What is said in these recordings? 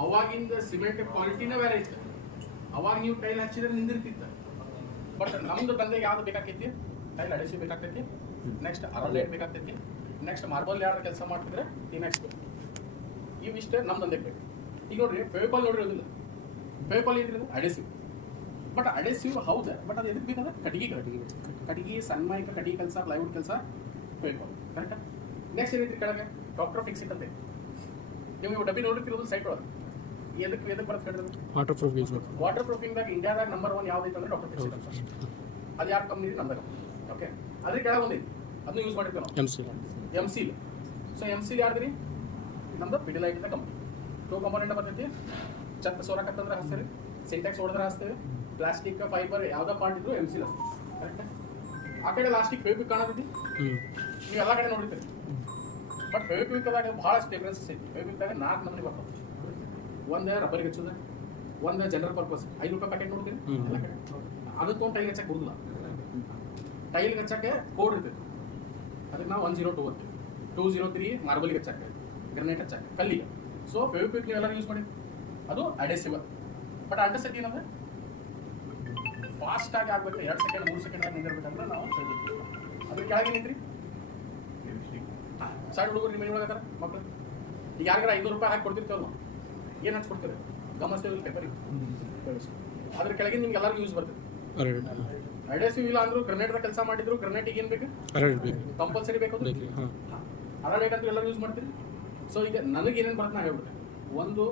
ಅವಾಗಿಂದ ಸಿಮೆಂಟ್ ಕ್ವಾಲಿಟಿನೇ ಬೇರೆ ಇತ್ತು. ಅವಾಗ ನೀವು ಟೈಲ್ ಹಚ್ಚಿದ್ರೆ ನಿಂದಿರ್ತಿತ್ತು. ಬಟ್ ನಮ್ದು ದಂಧೆಗೆ ಯಾವ್ದು ಬೇಕಾಗ್ತೈತಿ? ಟೈಲ್ ಅಡೆಸಿವ್ ಬೇಕಾಗ್ತೈತಿ, ನೆಕ್ಸ್ಟ್ ಅರಲೈಟ್ ಬೇಕಾಗ್ತೈತಿ, ನೆಕ್ಸ್ಟ್ ಮಾರ್ಬಲ್ ಯಾರು ಕೆಲಸ ಮಾಡ್ತಿದ್ರೆ ಈ ನೆಕ್ಸ್ಟ್ ಇವಿಷ್ಟೇ ನಮ್ಮ ದಂಧೆಗೆ ಬೇಕು. ಈಗ ನೋಡ್ರಿ ಫೆವಿಕಾಲ್ ನೋಡಿರೋದಿಲ್ಲ, ಫೆವಿಕಾಲ್ ಏನಿರೋದು ಅಡೆಸಿವ್. ಬಟ್ ಅಡೆಸಿವ್ ಹೌದು, ಬಟ್ ಅದು ಎದಕ್ಕೆ ಬೇಕಂದ್ರೆ ಕಟ್ಟಿಗೆ ಸನ್ಮಾಯಿಕ ಕಟ್ಟಿಗೆ ಕೆಲಸ, ಪ್ಲೈವುಡ್ ಕೆಲಸ, ಫೆವಿಕಾಲ್ ಕರೆಕ್ಟಾ. ನೆಕ್ಸ್ಟ್ ಏನೈತಿ ಕೆಳಗೆ ಡಾಕ್ಟರ್ ಫಿಕ್ಸಿಟ್ ಅಂತ ನೀವು ಡಬ್ಬಿ ನೋಡಿರ್ತಿರೋದು ಸೈಟ್ ಒಳಗೆ. ಎದಕ್ಕೆ ಬರುತ್ತೆ ಹೇಳಿದ್ರೆ ವಾಟರ್ ಪ್ರೂಫಿಂಗ್ದಾಗ ಇಂಡಿಯಾದಾಗ ನಂಬರ್ 1 ಯಾವ್ದೈತೆ ಅಂದ್ರೆ ಡಾಕ್ಟರ್ ಫಿಕ್ಸಿಟ್ ಅಂತ. ಅದು ಯಾರು ಕಂಪ್ನಿ ಇದೆ? ನಮ್ದಾಗ. ಓಕೆ, ಅದ್ರ ಕೆಳಗೆ ಒಂದೈತಿ, ಅದನ್ನ ಯೂಸ್ ಮಾಡಿರ್ತೀವಿ ನಾವು, ಎಮ್ ಸಿಲ್. ಸೊ ಎಮ್ ಸಿಲ್ ಯಾರ್ದ್ರಿ? ನಮ್ದು ಪಿಡಿಲೈಟ್ ಇಂದ ಕಂಪ್ನಿ. 2 ಕಂಪೋನೆಂಟ್ ಬರ್ತೈತಿ. ಛತ್ ಸೋರಕತ್ತಂದ್ರೆ ಹಚ್ತೇವೆ, ಸಿಂಟ್ಯಾಕ್ಸ್ ಹೊಡೆದ್ರೆ ಹಚ್ತೇವೆ, ಪ್ಲಾಸ್ಟಿಕ್ ಫೈಬರ್ ಯಾವ್ದೋ ಪಾರ್ಟ್ ಇದ್ರು ಎಮ್ ಸಿಲ್ ಹಚ್ತೇವೆ. ಕರೆಕ್ಟ್. ಆ ಕಡೆ ಲಾಸ್ಟಿಗೆ ಫೆವಿಕ್ವಿಕ್ ಕಾಣತೈತಿ, ನೀವು ಎಲ್ಲ ಕಡೆ ನೋಡಿರ್ತೀರಿ. ಬಟ್ ಫೆವಿಕ್ವಿಕ್ದಾಗ ಭಾಳಷ್ಟು ಡಿಫ್ರೆನ್ಸಸ್ ಐತಿ. ಫೆವಿಕ್ವಿಕ್ದಾಗ 4 ನಮೂನಿ ಬರ್ತಾವೆ. ಒಂದು ರಬ್ಬರ್ಗೆ ಹಚ್ಚೋದು, ಒಂದು ಜನರಲ್ ಪರ್ಪಸ್ ₹5 ಪ್ಯಾಕೆಟ್ ನೋಡ್ತೀರಿ ಎಲ್ಲ ಕಡೆ. ಅದಕ್ಕೊಂದು ಟೈಲ್ ಹಚ್ಚಕ್ಕೆ ಬರುದಿಲ್ಲ. ಟೈಲ್ಗೆ ಹಚ್ಚಕ್ಕೆ ಕೋಡ್ ಇರ್ತೈತಿ, ಅದಕ್ಕೆ ನಾವು 102 ಅಂತೀವಿ. 203 ಮಾರ್ಬಲ್ಗೆ ಹಚ್ಚಕ್ಕೆ, ಗ್ರನೈಟ್ ಹಚ್ಚಕ್ಕೆ, ಕಲ್ಲಿಗೆ. ಸೊ ಫೆವಿಕ್ವಿಕ್ ನೀವು ಎಲ್ಲರೂ ಯೂಸ್ ಮಾಡಿ, ಅದು ಅಡೆಸಿವ್. ಬಟ್ ಅಡ್ರೆಸ್ ಏನಂದ್ರೆ ಫಾಸ್ಟ್ ಆಗಿ ಆಗ್ಬೇಕು, 2 ಸೆಕೆಂಡ್ 3 ಸೆಕೆಂಡ್ ನಿಂದಿರ್ಬೇಕಂದ್ರೆ ನಾವು ಅದ್ರ ಕೆಳಗೆ ನಿಂತ್ರಿ. ಸಣ್ಣ ಹುಡುಗರು ನಿಮ್ಮ ಮನೆ ಒಳಗಾರ ಮಕ್ಕಳು, ಈಗ ಯಾರಿಗಾರ ₹500 ಹಾಕಿ ಕೊಡ್ತಿರ್ತೇವೆ ನಾವು, ಏನು ಹಚ್ಕೊಡ್ತೇವೆ? ಗಮನಿಸ್ತೇವೆ ಪೇಪರಿಗೆ. ಅದ್ರ ಕೆಳಗೆ ನಿಮ್ಗೆ ಎಲ್ಲರಿಗೂ ಯೂಸ್ ಬರ್ತದೆ. ಅಡೆಸಿವ್ ಇಲ್ಲ ಅಂದ್ರೂ ಗ್ರನೈಟ್ದಾಗ ಕೆಲಸ ಮಾಡಿದ್ರು ಗ್ರನೈಟಿಗೆ ಏನು ಬೇಕು? ಕಂಪಲ್ಸರಿ ಬೇಕು. ಅರಳೈಟ್ ಅಂತ ಎಲ್ಲರೂ ಯೂಸ್ ಮಾಡ್ತೀರಿ. ಸೊ ಈಗ ನನಗೆ ಏನೇನು ಬರುತ್ತೆ ನಾ ಹೇಳ್ಬಿಟ್ಟೆ. ಒಂದು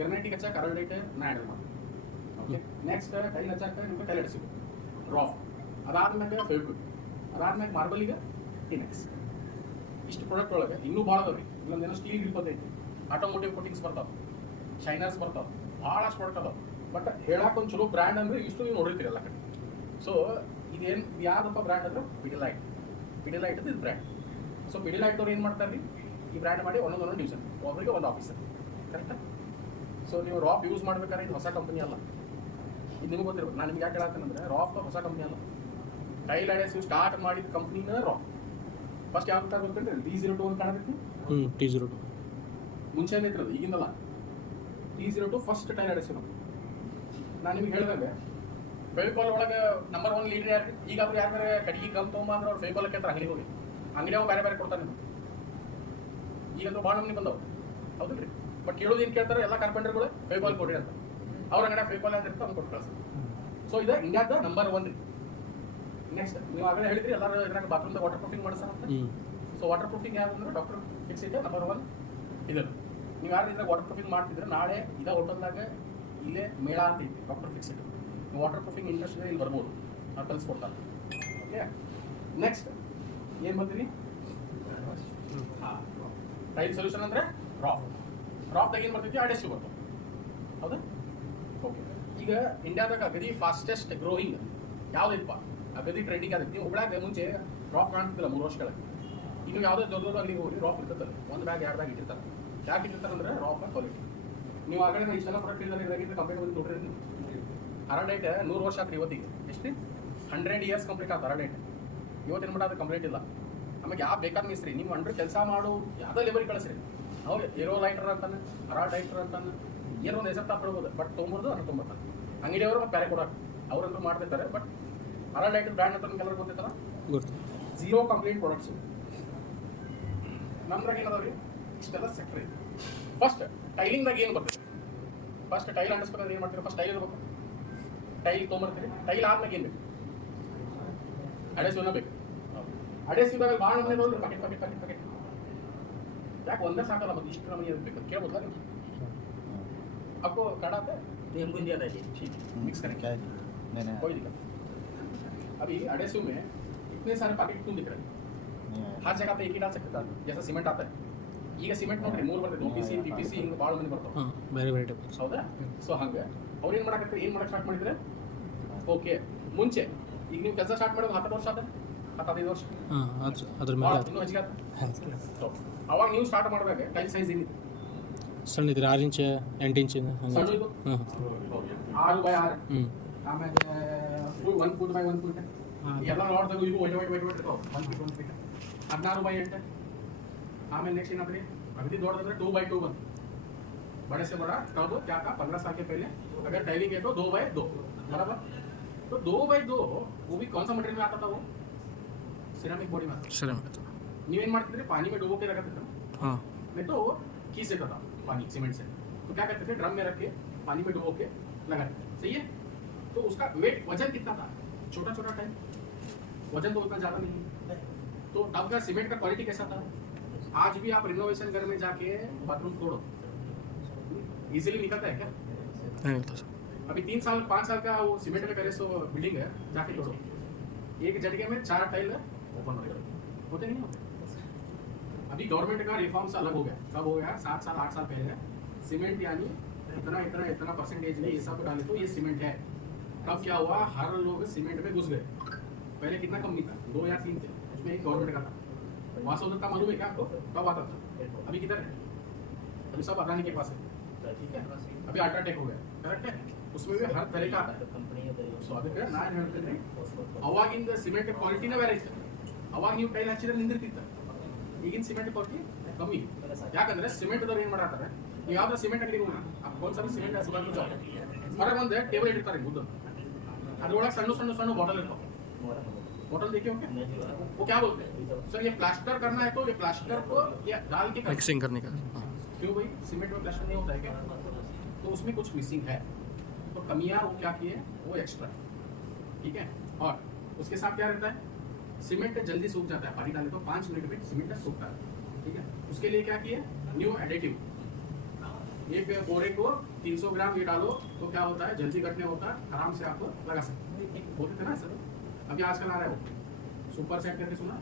ಗ್ರನೈಟಿಗೆ ಹಚ್ಚಾಕ ಅರಳೈಟ್ ನಾ ಹ್ಯಾಂಡಲ್ ಮಾಡ್ತೀನಿ. ಓಕೆ, ನೆಕ್ಸ್ಟ್ ಟೈಲ್ ಹಚ್ಚಾಕ ನಿಮ್ಗೆ ಟೈಲ್ ಅಡೆಸಿವ್ ರಾಫ್, ಅದಾದ್ಮೇಲೆ ಫೆವಿಕ್ವಿಕ್, ಅದಾದ್ಮೇಲೆ ಮಾರ್ಬಲಿಗೆ ಟಿನೆಕ್ಸ್. ಇಷ್ಟು ಪ್ರಾಡಕ್ಟ್ ಒಳಗೆ ಇನ್ನೂ ಭಾಳ ಅದಾವೆ ರೀ. ಇಲ್ಲೊಂದೇನೋ ಸ್ಟೀಲ್ ಗ್ರಿಪ್ ಐತಿ, ಆಟೋಮೋಟಿವ್ ಕೋಟಿಂಗ್ಸ್ ಬರ್ತಾವೆ, ಶೈನರ್ಸ್ ಬರ್ತಾವೆ, ಭಾಳಷ್ಟು ಪ್ರಾಡಕ್ಟ್ ಅದಾವೆ. ಬಟ್ ಹೇಳಕ್ಕೆ ಒಂದು ಚಲೋ ಬ್ರ್ಯಾಂಡ್ ಅಂದ್ರೆ ಇಷ್ಟು ನೀವು ನೋಡಿರ್ತೀರಿ ಎಲ್ಲ ಕಡೆ. ಸೊ ಇದೇನು ಯಾವ್ದಪ್ಪ ಬ್ರ್ಯಾಂಡ್ ಅಂದ್ರೆ ಪಿಡಿಲೈಟ್. ಪಿಡಿಲೈಟ್ ಇದು ಬ್ರ್ಯಾಂಡ್. ಸೊ ಪಿಡಿಲೈಟ್ ಅವ್ರು ಏನು ಮಾಡ್ತಾರೆ ರೀ, ಈ ಬ್ರ್ಯಾಂಡ್ ಮಾಡಿ ಒಂದೊಂದು ಡಿವಿಷನ್, ಒಬ್ಬರಿಗೆ ಒಂದು ಆಫೀಸರ್. ಕರೆಕ್ಟಾ. ಸೊ ನೀವು ರಾಫ್ ಯೂಸ್ ಮಾಡ್ಬೇಕಾದ್ರೆ ಇದು ಹೊಸ ಕಂಪನಿ ಅಲ್ಲ, ಇದು ನಿಮ್ಗೆ ಗೊತ್ತಿರ್ಬೇಕು. ನಾನು ನಿಮ್ಗೆ ಯಾಕೆ ಹೇಳತ್ತೇನೆಂದ್ರೆ ರಾಫ್ ಹೊಸ ಕಂಪನಿ ಅಲ್ಲ. ಟೈಲ್ ಅಡೆಸಿವ್ ಸ್ಟಾರ್ಟ್ ಮಾಡಿದ ಕಂಪ್ನಿನ ರಾಫ್. ಫಸ್ಟ್ ಯಾವ ಗೊತ್ತಂದ್ರೆ T02 ಅಂತ ಕಾಣಬೇಕು. T02 ಮುಂಚೆ ಏನಿರೋದು ಈಗಿಂದಲ್ಲ. T02 first tile adhesive. ನಾನು ನಿಮ್ಗೆ ಹೇಳಿದಾಗ ಫೆವಿಕಾಲ್ ಒಳಗೆ ನಂಬರ್ 1 ಲೀಡರ್ ಯಾರು? ಈಗ ಅವ್ರು ಯಾರು ಕಡಿಗೆ ಗಮ್ ತೊಗೊಂಬಂದ್ರೆ ಅವ್ರು ಫೆವಿಕಾಲ್ ಕೇಳ್ತಾರೆ ಅಂಗಡಿ ಹೋಗಿ, ಅಂಗಡಿ ಅವ್ರು ಬೇರೆ ಬೇರೆ ಕೊಡ್ತಾರೆ ನಿಮ್ಗೆ. ಈಗಂದ್ರೂ ಭಾಳ ನಮ್ಗೆ ಬಂದವು ಹೌದು ರೀ. ಬಟ್ ಕೇಳೋದು ಏನು ಕೇಳ್ತಾರೆ? ಎಲ್ಲ ಕಾರ್ಪೆಂಟರ್ಗಳು ಫೆವಿಕಾಲ್ ಕೊಡ್ರಿ ಅಂತ. ಅವ್ರ ಅಂಗಡಿ ಫೆವಿಕಾಲ್ ಅಂತ ಇರುತ್ತೆ, ಅವ್ನು ಕೊಟ್ಟು ಕಳಿಸ್ತಾರೆ. ಸೊ ಇದು ಇಂಡಿಯಾದ ನಂಬರ್ 1 ರೀ. ನೆಕ್ಸ್ಟ್ ನೀವು ಆಗಲೇ ಹೇಳಿದ್ರಿ ಎಲ್ಲರೂ ಇದ್ರಾಗ ಬಾತ್ರೂಮ್ದಾಗ ವಾಟರ್ ಪ್ರೂಫಿಂಗ್ ಮಾಡಿಸ್ತಾರೆ ಅಂತ. ಸೊ ವಾಟರ್ ಪ್ರೂಫಿಂಗ್ ಯಾವುದು ಅಂದ್ರೆ ಡಾಕ್ಟರ್ ಫಿಕ್ಸಿಟ್ ನಂಬರ್ 1 ಇದನ್ನು. ನೀವು ಯಾರು ಇದ್ರಾಗ ವಾಟರ್ ಪ್ರೂಫಿಂಗ್ ಮಾಡ್ತಿದ್ರೆ ನಾಳೆ ಇದೇ ಹೋಟೆಲ್ದಾಗ ಇಲ್ಲೇ ಮೇಳ ಅಂತ ಐತಿ doctor Fixit. Water proofing industry ಇಲ್ಲಿ ಬರ್ಬೋದು, ನಾವು ಕಲಿಸ್ಕೊಡ್ತಾರೆ. ಓಕೆ, ನೆಕ್ಸ್ಟ್ ಏನು ಬರ್ತೀರಿ? ಹಾಂ, ಟೈಲ್ ಸೊಲ್ಯೂಷನ್ ಅಂದರೆ ರಾಫ್. ರಾಫ್ದಾಗ ಏನು ಬರ್ತೈತಿ? ಅಡೆಸಿವ್ ಬರ್ತದೆ. ಹೌದಾ? ಓಕೆ, ಈಗ ಇಂಡಿಯಾದಾಗ ಅಗದಿ ಫಾಸ್ಟೆಸ್ಟ್ ಗ್ರೋಯಿಂಗ್ ಯಾವುದೈತಪ್ಪ? ಅಗದಿ ಟ್ರೆಂಡಿಂಗ್ ಆಗೈತಿ. ಹುಬ್ಳ್ಯಾಗ ಮುಂಚೆ ರಾಫ್ ಕಾಣ್ತಿದ್ದಿಲ್ಲ 3 ವರ್ಷ ಕೆಳಗೆ. ಇನ್ನು ಯಾವುದೇ ದೊಡ್ಡ ಅಲ್ಲಿ ಹೋಗಿ ರಾಫ್ ಇರ್ತದೆ, ಒಂದು ಬ್ಯಾಗ್ 2 ಬ್ಯಾಗ್ ಇಟ್ಟಿರ್ತಾರೆ. ಯಾಕೆ ಇಟ್ಟಿರ್ತಾರೆ ಅಂದರೆ ರಾಫ್ ಕ್ವಾಲಿಟಿ. ನೀವು ಆಗಲೇ ಇಷ್ಟೆಲ್ಲ ಪ್ರಾಡಕ್ಟ್ ಇದ್ದಾಗಿಂದ ಕಂಪ್ಲೀಟ್ ಬಂದು ನೋಡ್ರಿ. ಅರಳೈಟ್ 100 ವರ್ಷ ಆಗ್ರಿ ಇವತ್ತಿಗೆ. ಎಷ್ಟು? 100 ಇಯರ್ಸ್ ಕಂಪ್ಲೀಟ್ ಆಯ್ತು ಅರಳೈಟ್. ಇವತ್ತಿನ ಮಟ್ಟ ಅದು ಕಂಪ್ಲೀಟ್ ಇಲ್ಲ. ಆಮೇಲೆ ಯಾವ ಬೇಕಾದ ಮಿಸ್ರಿ ನೀವು ಅಂಡ್ರೆ ಕೆಲಸ ಮಾಡು ಯಾವುದೋ ಲೆಬರಿಗೆ ಕಳಿಸ್ರಿ. ಅವ್ರು ಏರೋ ಲೈಟರ್ ಅಂತಾನೆ, ಅರಳೈಟರ್ ಅಂತಾನೆ, ಏನೋ ಒಂದು ಹೆಸರು ತಗೊಳ್ಬೋದು. ಬಟ್ ತೊಗೊಂಬರ್ದು ಅದನ್ನು ತೊಗೊಂಬರ್ತಾರೆ ಅಂಗಡಿಯವರು. ಮತ್ತು ಬೇರೆ ಕೊಡೋಕೆ ಅವ್ರಂತೂ ಮಾಡ್ತಿರ್ತಾರೆ. ಬಟ್ ಅರಳೈಟ್ ಬ್ರ್ಯಾಂಡ್ ಅಂತ ನಿಮ್ಗೆಲ್ಲರೂ ಗೊತ್ತಿರ್ತಾರ. 0 ಕಂಪ್ಲೀಟ್ ಪ್ರಾಡಕ್ಟ್ಸ್ ನಮ್ದ್ರಾಗ ಏನದಾವ್ರಿ? ಇಷ್ಟೆಲ್ಲ ಸೆಕ್ಟರ್ ಇದೆ. ಫಸ್ಟ್ ಟೈಲಿಂಗ್ದಾಗ ಏನು ಬರ್ತದೆ? ಫಸ್ಟ್ ಟೈಲ್ ಅಂಡಿಸ್ಬೇಕಾದ್ರೆ ಏನು ಮಾಡ್ತೀರಿ? ಫಸ್ಟ್ ಟೈಲ್ ಇರ್ಬೇಕು. ಟೈಲ್ ತೊಗೊಂಬರ್ತೀರಿ. ಟೈಲ್ ಆದ್ಮೇಲೆ ಏನು ಬೇಕು? ಅಡೆಸಿವ್ನ ಬೇಕು. ಅಡೆಸಿವ್ದಾಗ ಭಾಳ ನಮ್ಮನೆ ನೋಡ್ರಿ, ಪ್ಯಾಕೆಟ್ ಪ್ಯಾಕೆಟ್ ಪ್ಯಾಕೆಟ್ ಪ್ಯಾಕೆಟ್. ಯಾಕೆ ಒಂದೇ ಸಾಕಲ್ಲ, ಮತ್ತೆ ಇಷ್ಟು ನಮಗೆ ಬೇಕು ಕೇಳ್ಬೋದಲ್ಲ ನೀವು? आपको काढ़ा आता है? नहीं, हमको नहीं आता है। ठीक है, मिक्स करेंगे। नहीं कोई दिक्कत। अभी एडेसिव में इतने सारे पैकेट क्यों दिख रहे हैं? हर जगह पे एक ही डाल सकते हैं, जैसा सीमेंट आता है. ಈಗ ಸಿಮೆಂಟ್ ನೋಡ್ರಿ 3 ಬರ್ತದೆ, OPC PPC ಹಿಂಗೆ ಭಾಳ ಮಂದಿ ಬರ್ತಾವೆ. ಬೇರೆ ಬೇರೆ ಟೈಪ್. ಹೌದಾ? ಸೊ ಹಂಗೆ ಅವ್ರು ಏನು ಮಾಡಕತ್ತಾರೆ, ಏನು ಮಾಡಕ್ಕೆ ಸ್ಟಾರ್ಟ್ ಮಾಡಿದ್ರೆ? ಓಕೆ, ಮುಂಚೆ ಈಗ ನೀವು ಕೆಲಸ ಸ್ಟಾರ್ಟ್ ಮಾಡೋದು 10 ವರ್ಷ ಆದ, 15 ವರ್ಷ. ಅದ್ರ ಮೇಲೆ ಇನ್ನೂ ಹೆಚ್ಚಿಗೆ ಆತ. ಅವಾಗ ನೀವು ಸ್ಟಾರ್ಟ್ ಮಾಡಿದಾಗ ಟೈಲ್ ಸೈಜ್ ಏನಿದೆ? ಸಣ್ಣ ಇದ್ರೆ 6 ಇಂಚ್ 8 ಇಂಚ್ ಸಣ್ಣ ಇದು 6x6. ಆಮೇಲೆ 1 ಫೂಟ್ ಬೈ 1 ಫೂಟ್ ಎಲ್ಲ ನೋಡ್ದಾಗ ಇದು ವೈಟ್ ವೈಟ್ ವೈಟ್ ವೈಟ್ ಇರ್ತಾವೆ. 1 ಫೀಟ್ 1 ಫೀಟ್ 16x8. ಆಮೇಲೆ ನೆಕ್ಸ್ಟ್ ಏನಾದ್ರಿ ಅಗದಿ ದೊಡ್ಡದಂದ್ರೆ 2x2 ಬಂತು. बड़े से बड़ा टब क्या था 15 साल के पहले, अगर टाइलिंग है तो 2x2 बराबर। तो 2x2 वो भी कौन सा मटेरियल में आता था, वो सिरामिक बॉडी में आता था। ಸಿರಾಮಿಕ್ ನೀವೇನ್ ಮಾಡ್ತಿದ್ರಿ, पानी में डुबो के रखते थे, ಹಾಂ नहीं तो खींच देता था पानी सीमेंट से। तो क्या करते थे, ड्रम में रख के पानी में डुबो के लगाते थे, सही है। तो उसका वेट वजन कितना था, छोटा छोटा टाइप, वजन तो उतना ज्यादा नहीं। तो तब का सीमेंट का क्वालिटी कैसा था, आज भी आप रिनोवेशन घर में जाके बाथरूम तोड़ो, इजीली निकलता है क्या? नहीं होता सर अभी 3 साल 5 साल का वो सीमेंट में करे सो बिल्डिंग है, जाके तोड़ो, एक झटके में 4 टाइल ओपन होते नहीं होते। अभी गवर्नमेंट का रिफॉर्म्स अलग हो गया, कब हो गया, 7 साल 8 साल पहले सीमेंट यानी इतना इतना इतना परसेंटेज में ये सब डाले तो ये सीमेंट है। तब क्या हुआ, हर लोग सीमेंट में घुस गए। पहले कितना कंपनी था, 2 या 3 थे, उसमें एक गवर्नमेंट का था, वहाँ से होता मालूम है क्या आपको, तब आता था। अभी किधर है, अभी सब अदानी के पास है, ठीक है। अभी अल्ट्राटेक हो गया, करेक्ट है, उसमें भी हर तरह का आता है। ಸೊ ಅದಕ್ಕೆ ನಾನು ಹೇಳ್ತೀನಿ, ಅವಾಗಿಂದ ಸಿಮೆಂಟ್ ಕ್ವಾಲಿಟಿನೇ ಬೇರೆ ಇತ್ತು, ಅವಾಗ ನೀವು ಟೈಲ್ ಹಚ್ಚಿದ್ರೆ ನಿಂದಿರ್ತಿತ್ತು, ಈಗಿನ ಸಿಮೆಂಟ್ ಕ್ವಾಲಿಟಿ ಕಮ್ಮಿ। ಯಾಕಂದ್ರೆ ಸಿಮೆಂಟ್ದವ್ರು ಏನು ಮಾಡಾತಾರೆ, ನೀವು ಯಾವ್ದಾರು ಸಿಮೆಂಟ್ ಅಂಗಡಿಗೆ ಹೋಗಿ ಒಂದ್ಸಲ ಸಿಮೆಂಟ್ ಹಚ್ಬಾರ್ದು ಜಾಬ್ ಹೊರಗೆ ಒಂದು ಟೇಬಲ್ ಇಟ್ಟಿರ್ತಾರೆ ಮುದ್ದು, ಅದ್ರೊಳಗೆ ಸಣ್ಣ ಸಣ್ಣ ಸಣ್ಣ ಬಾಟಲ್ ಇರ್ತಾವೆ, बोतल देखिए ओके, वो क्या बोलते हैं, सर ये प्लास्टर करना है तो ये प्लास्टर को ये डाल के मिक्सिंग करने का क्यों भाई, सीमेंट में प्लास्टर नहीं होता है क्या, तो उसमें कुछ मिसिंग है, तो कमियां वो क्या किए, वो एक्स्ट्रा, ठीक है। और उसके साथ क्या रहता है, सीमेंट जल्दी सूख जाता है, पानी डाले तो 5 मिनट में सीमेंट सूखता है, ठीक है। उसके लिए क्या किए, न्यू एडिटिव, एक बोरे को 300 ग्राम ये डालो तो क्या होता है, जल्दी कटने होता है, आराम से आप लगा सकते बोलते थे ना सर। अभी आजकल आ रहा है वो सुपर सेट करके, सुना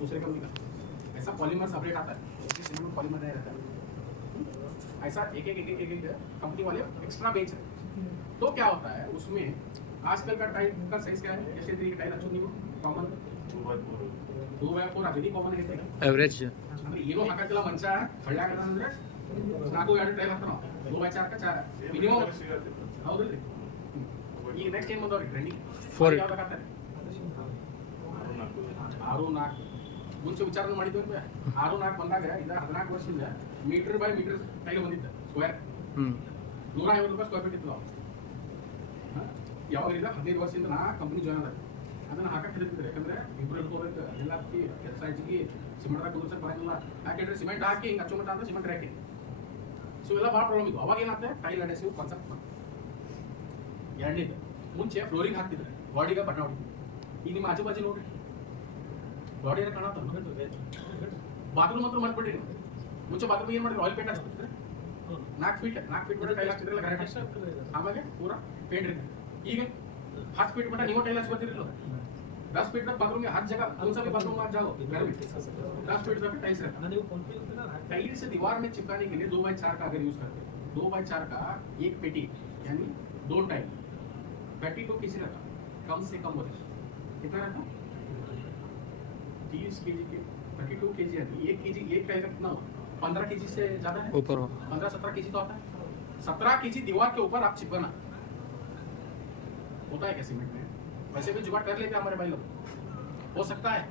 दूसरे कंपनी का, ऐसा पॉलीमर सेपरेट आता है, इसके सीमेंट में पॉलीमर नहीं रहता है, ऐसा एक कंपनी वाले एक्स्ट्रा बेच रहे। तो क्या होता है उसमें, आजकल का टाइल का साइज क्या है, ऐसे तरीके टाइल अच्छी नहीं कॉमन 2x4 अभी कॉमन है, एवरेज ಅಂದ್ರೆ ಏನೋ ಹಾಕಕ್ಕಿಲ್ಲ ಮಂಚ ಹಳ್ಳಾಗದಂದ್ರೆ 4-2 ಟೈಲ್ ಹಾಕ್ತಾರ, 2x4 का 4 ಮಿನಿಮಮ್, ಹೌದಿಲ್ರಿ। ಈಗ ನೆಕ್ಸ್ಟ್ ಏನು ಬಂದವ್ರಿ ಟ್ರೆಂಡಿಂಗ್ 4 ಯಾವ್ದು ಹಾಕ್ತಾರೆ, 6-4 ಮುಂಚೆ ವಿಚಾರ ಮಾಡಿದ್ವಿ, 6-4 ಬಂದಾಗ ಈಗ 14 ವರ್ಷದಿಂದ ಮೀಟರ್ ಬೈ ಮೀಟರ್ ಟೈಲ್ ಬಂದಿತ್ತು, ಸ್ಕ್ವೇರ್ 150 ರೂಪಾಯಿ ಸ್ಕ್ವೇರ್ ಫೀಟ್ ಇತ್ತು ಯಾವಾಗ, 15 ವರ್ಷದಿಂದ ನಾ ಕಂಪನಿ ಜಾಯ್ನ್ ಆದಾಗ ಅದನ್ನ ಹಾಕಕ್ಕೆ ಹೇಳ್ತಿದ್ರು, ಯಾಕಂದ್ರೆ ಇಬ್ಬರು ಇಟ್ಕೋಬೇಕು, ಎಲ್ಲ ಹಾಕಿ ಕೆಲಸ ಹೆಚ್ಚಿಗೆ ಸಿಮೆಂಟ್ ಕುದಿಸಕ್ಕೆ ಬರಂಗಿಲ್ಲ, ಯಾಕೆಂದ್ರೆ ಸಿಮೆಂಟ್ ಹಾಕಿ ಹಿಂಗೆ ಹಚ್ಚೋಮಟ್ಟ ಅಂದ್ರೆ ಸಿಮೆಂಟ್ ಹಾಕಿ, ಸೊ ಎಲ್ಲ ಭಾಳ ಪ್ರಾಬ್ಲಮ್ ಇತ್ತು। ಅವಾಗ ಏನಾಗ್ತದೆ, ಟೈಲ್ ಅಡೆಸಿವ್ ಕಾನ್ಸೆಪ್ಟ್ ಎರಡನೇದು, ಮುಂಚೆ ಫ್ಲೋರಿಂಗ್ ಹಾಕ್ತಿದ್ರೆ ಬಾಡಿಗೆ ಬಣ್ಣ ಹೊಡಿತಿದ್ರು, ಈಗ ನಿಮ್ಮ ಆಜು ಬಾಜು ನೋಡ್ರಿ ಬಾಡಿ ಕಾಣತ್ತ, ಬಾತ್ರೂಮ್ ಮಾತ್ರ ಮಾಡ್ಬಿಡ್ರಿ, ಮುಂಚೆ ಬಾತ್ರೂಮ್ ಏನು ಮಾಡಿದ್ರು, ಆಯಿಲ್ ಪೇಂಟ್ ಹಚ್ಬಿಡ್ತಿದ್ರೆ 4 ಫೀಟ್ ಮಟ್ಟ ಟೈಲ್ ಹಾಕ್ತಿದ್ರಲ್ಲ ಕರೆಕ್ಟ್, ಆಮೇಲೆ ಪೂರಾ ಪೇಂಟ್ ಇರ್ತದೆ। ಈಗ 7 फीट मटा ನೀವು ಟೈಲ್ ಹಚ್ಕೊತಿರಲ್ಲ, 10 फीट तक बाथरूम में हर जगह कौन सा भी बाथरूम में जाओ घर में 10 फीट तक टाइल्स रहता है। टाइल्स से दीवार में चिपकाने के लिए 2x4 का अगर यूज करते हैं, 2x4 का एक पेटी यानी 2 टाइल 32 केजी रहता, कम से कम वजन कितना रहता, 30 केजी के 32 केजी यानी 1 केजी एक टाइल का कितना होगा, 15 केजी से ज्यादा है, ऊपर 15-17 केजी तो आता है। 17 केजी दीवार के ऊपर आप चिपकाना होता है क्या सीमेंट में, वैसे भी जुगाड़ कर लेते हैं हमारे भाई लोग, हो सकता है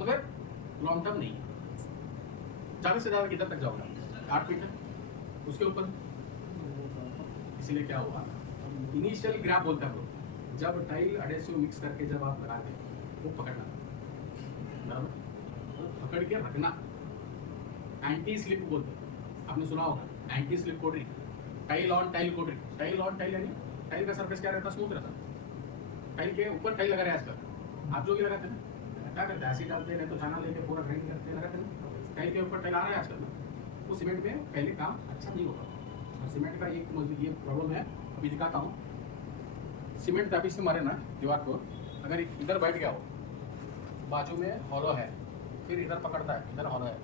मगर लॉन्ग टर्म नहीं है। ज्यादा से ज्यादा किधर तक जाओगे, 8 फीट है उसके ऊपर, इसीलिए क्या हुआ, इनिशियल ग्रैप बोलते हैं लोग, जब टाइल एडेसिव मिक्स करके जब आप लगाते हैं वो पकड़ना, बराबर पकड़ के रखना, एंटी स्लिप बोलते हैं, आपने सुना होगा anti slip coating, tile on tile coating, tile on tile यानी टाइल का सरफेस क्या रहता है, स्मूथ रहता है, टाइल के ऊपर टाइल लगा रहे हैं आजकल, आप जो भी लगाते हैं क्या करते हैं, एसिड डालते हैं, नहीं तो छाना लेके पूरा ग्राइंड करते हैं, लगाते हैं, टाइल के ऊपर टाइल आ रहा है आजकल, वो सीमेंट में पहले काम अच्छा नहीं होगा। सीमेंट का एक ये प्रॉब्लम है, अभी दिखाता हूँ, सीमेंट तभी से मारे ना दीवार को, अगर इधर बैठ गया हो, बाजू में हॉलो है, फिर इधर पकड़ता है, इधर हॉलो है,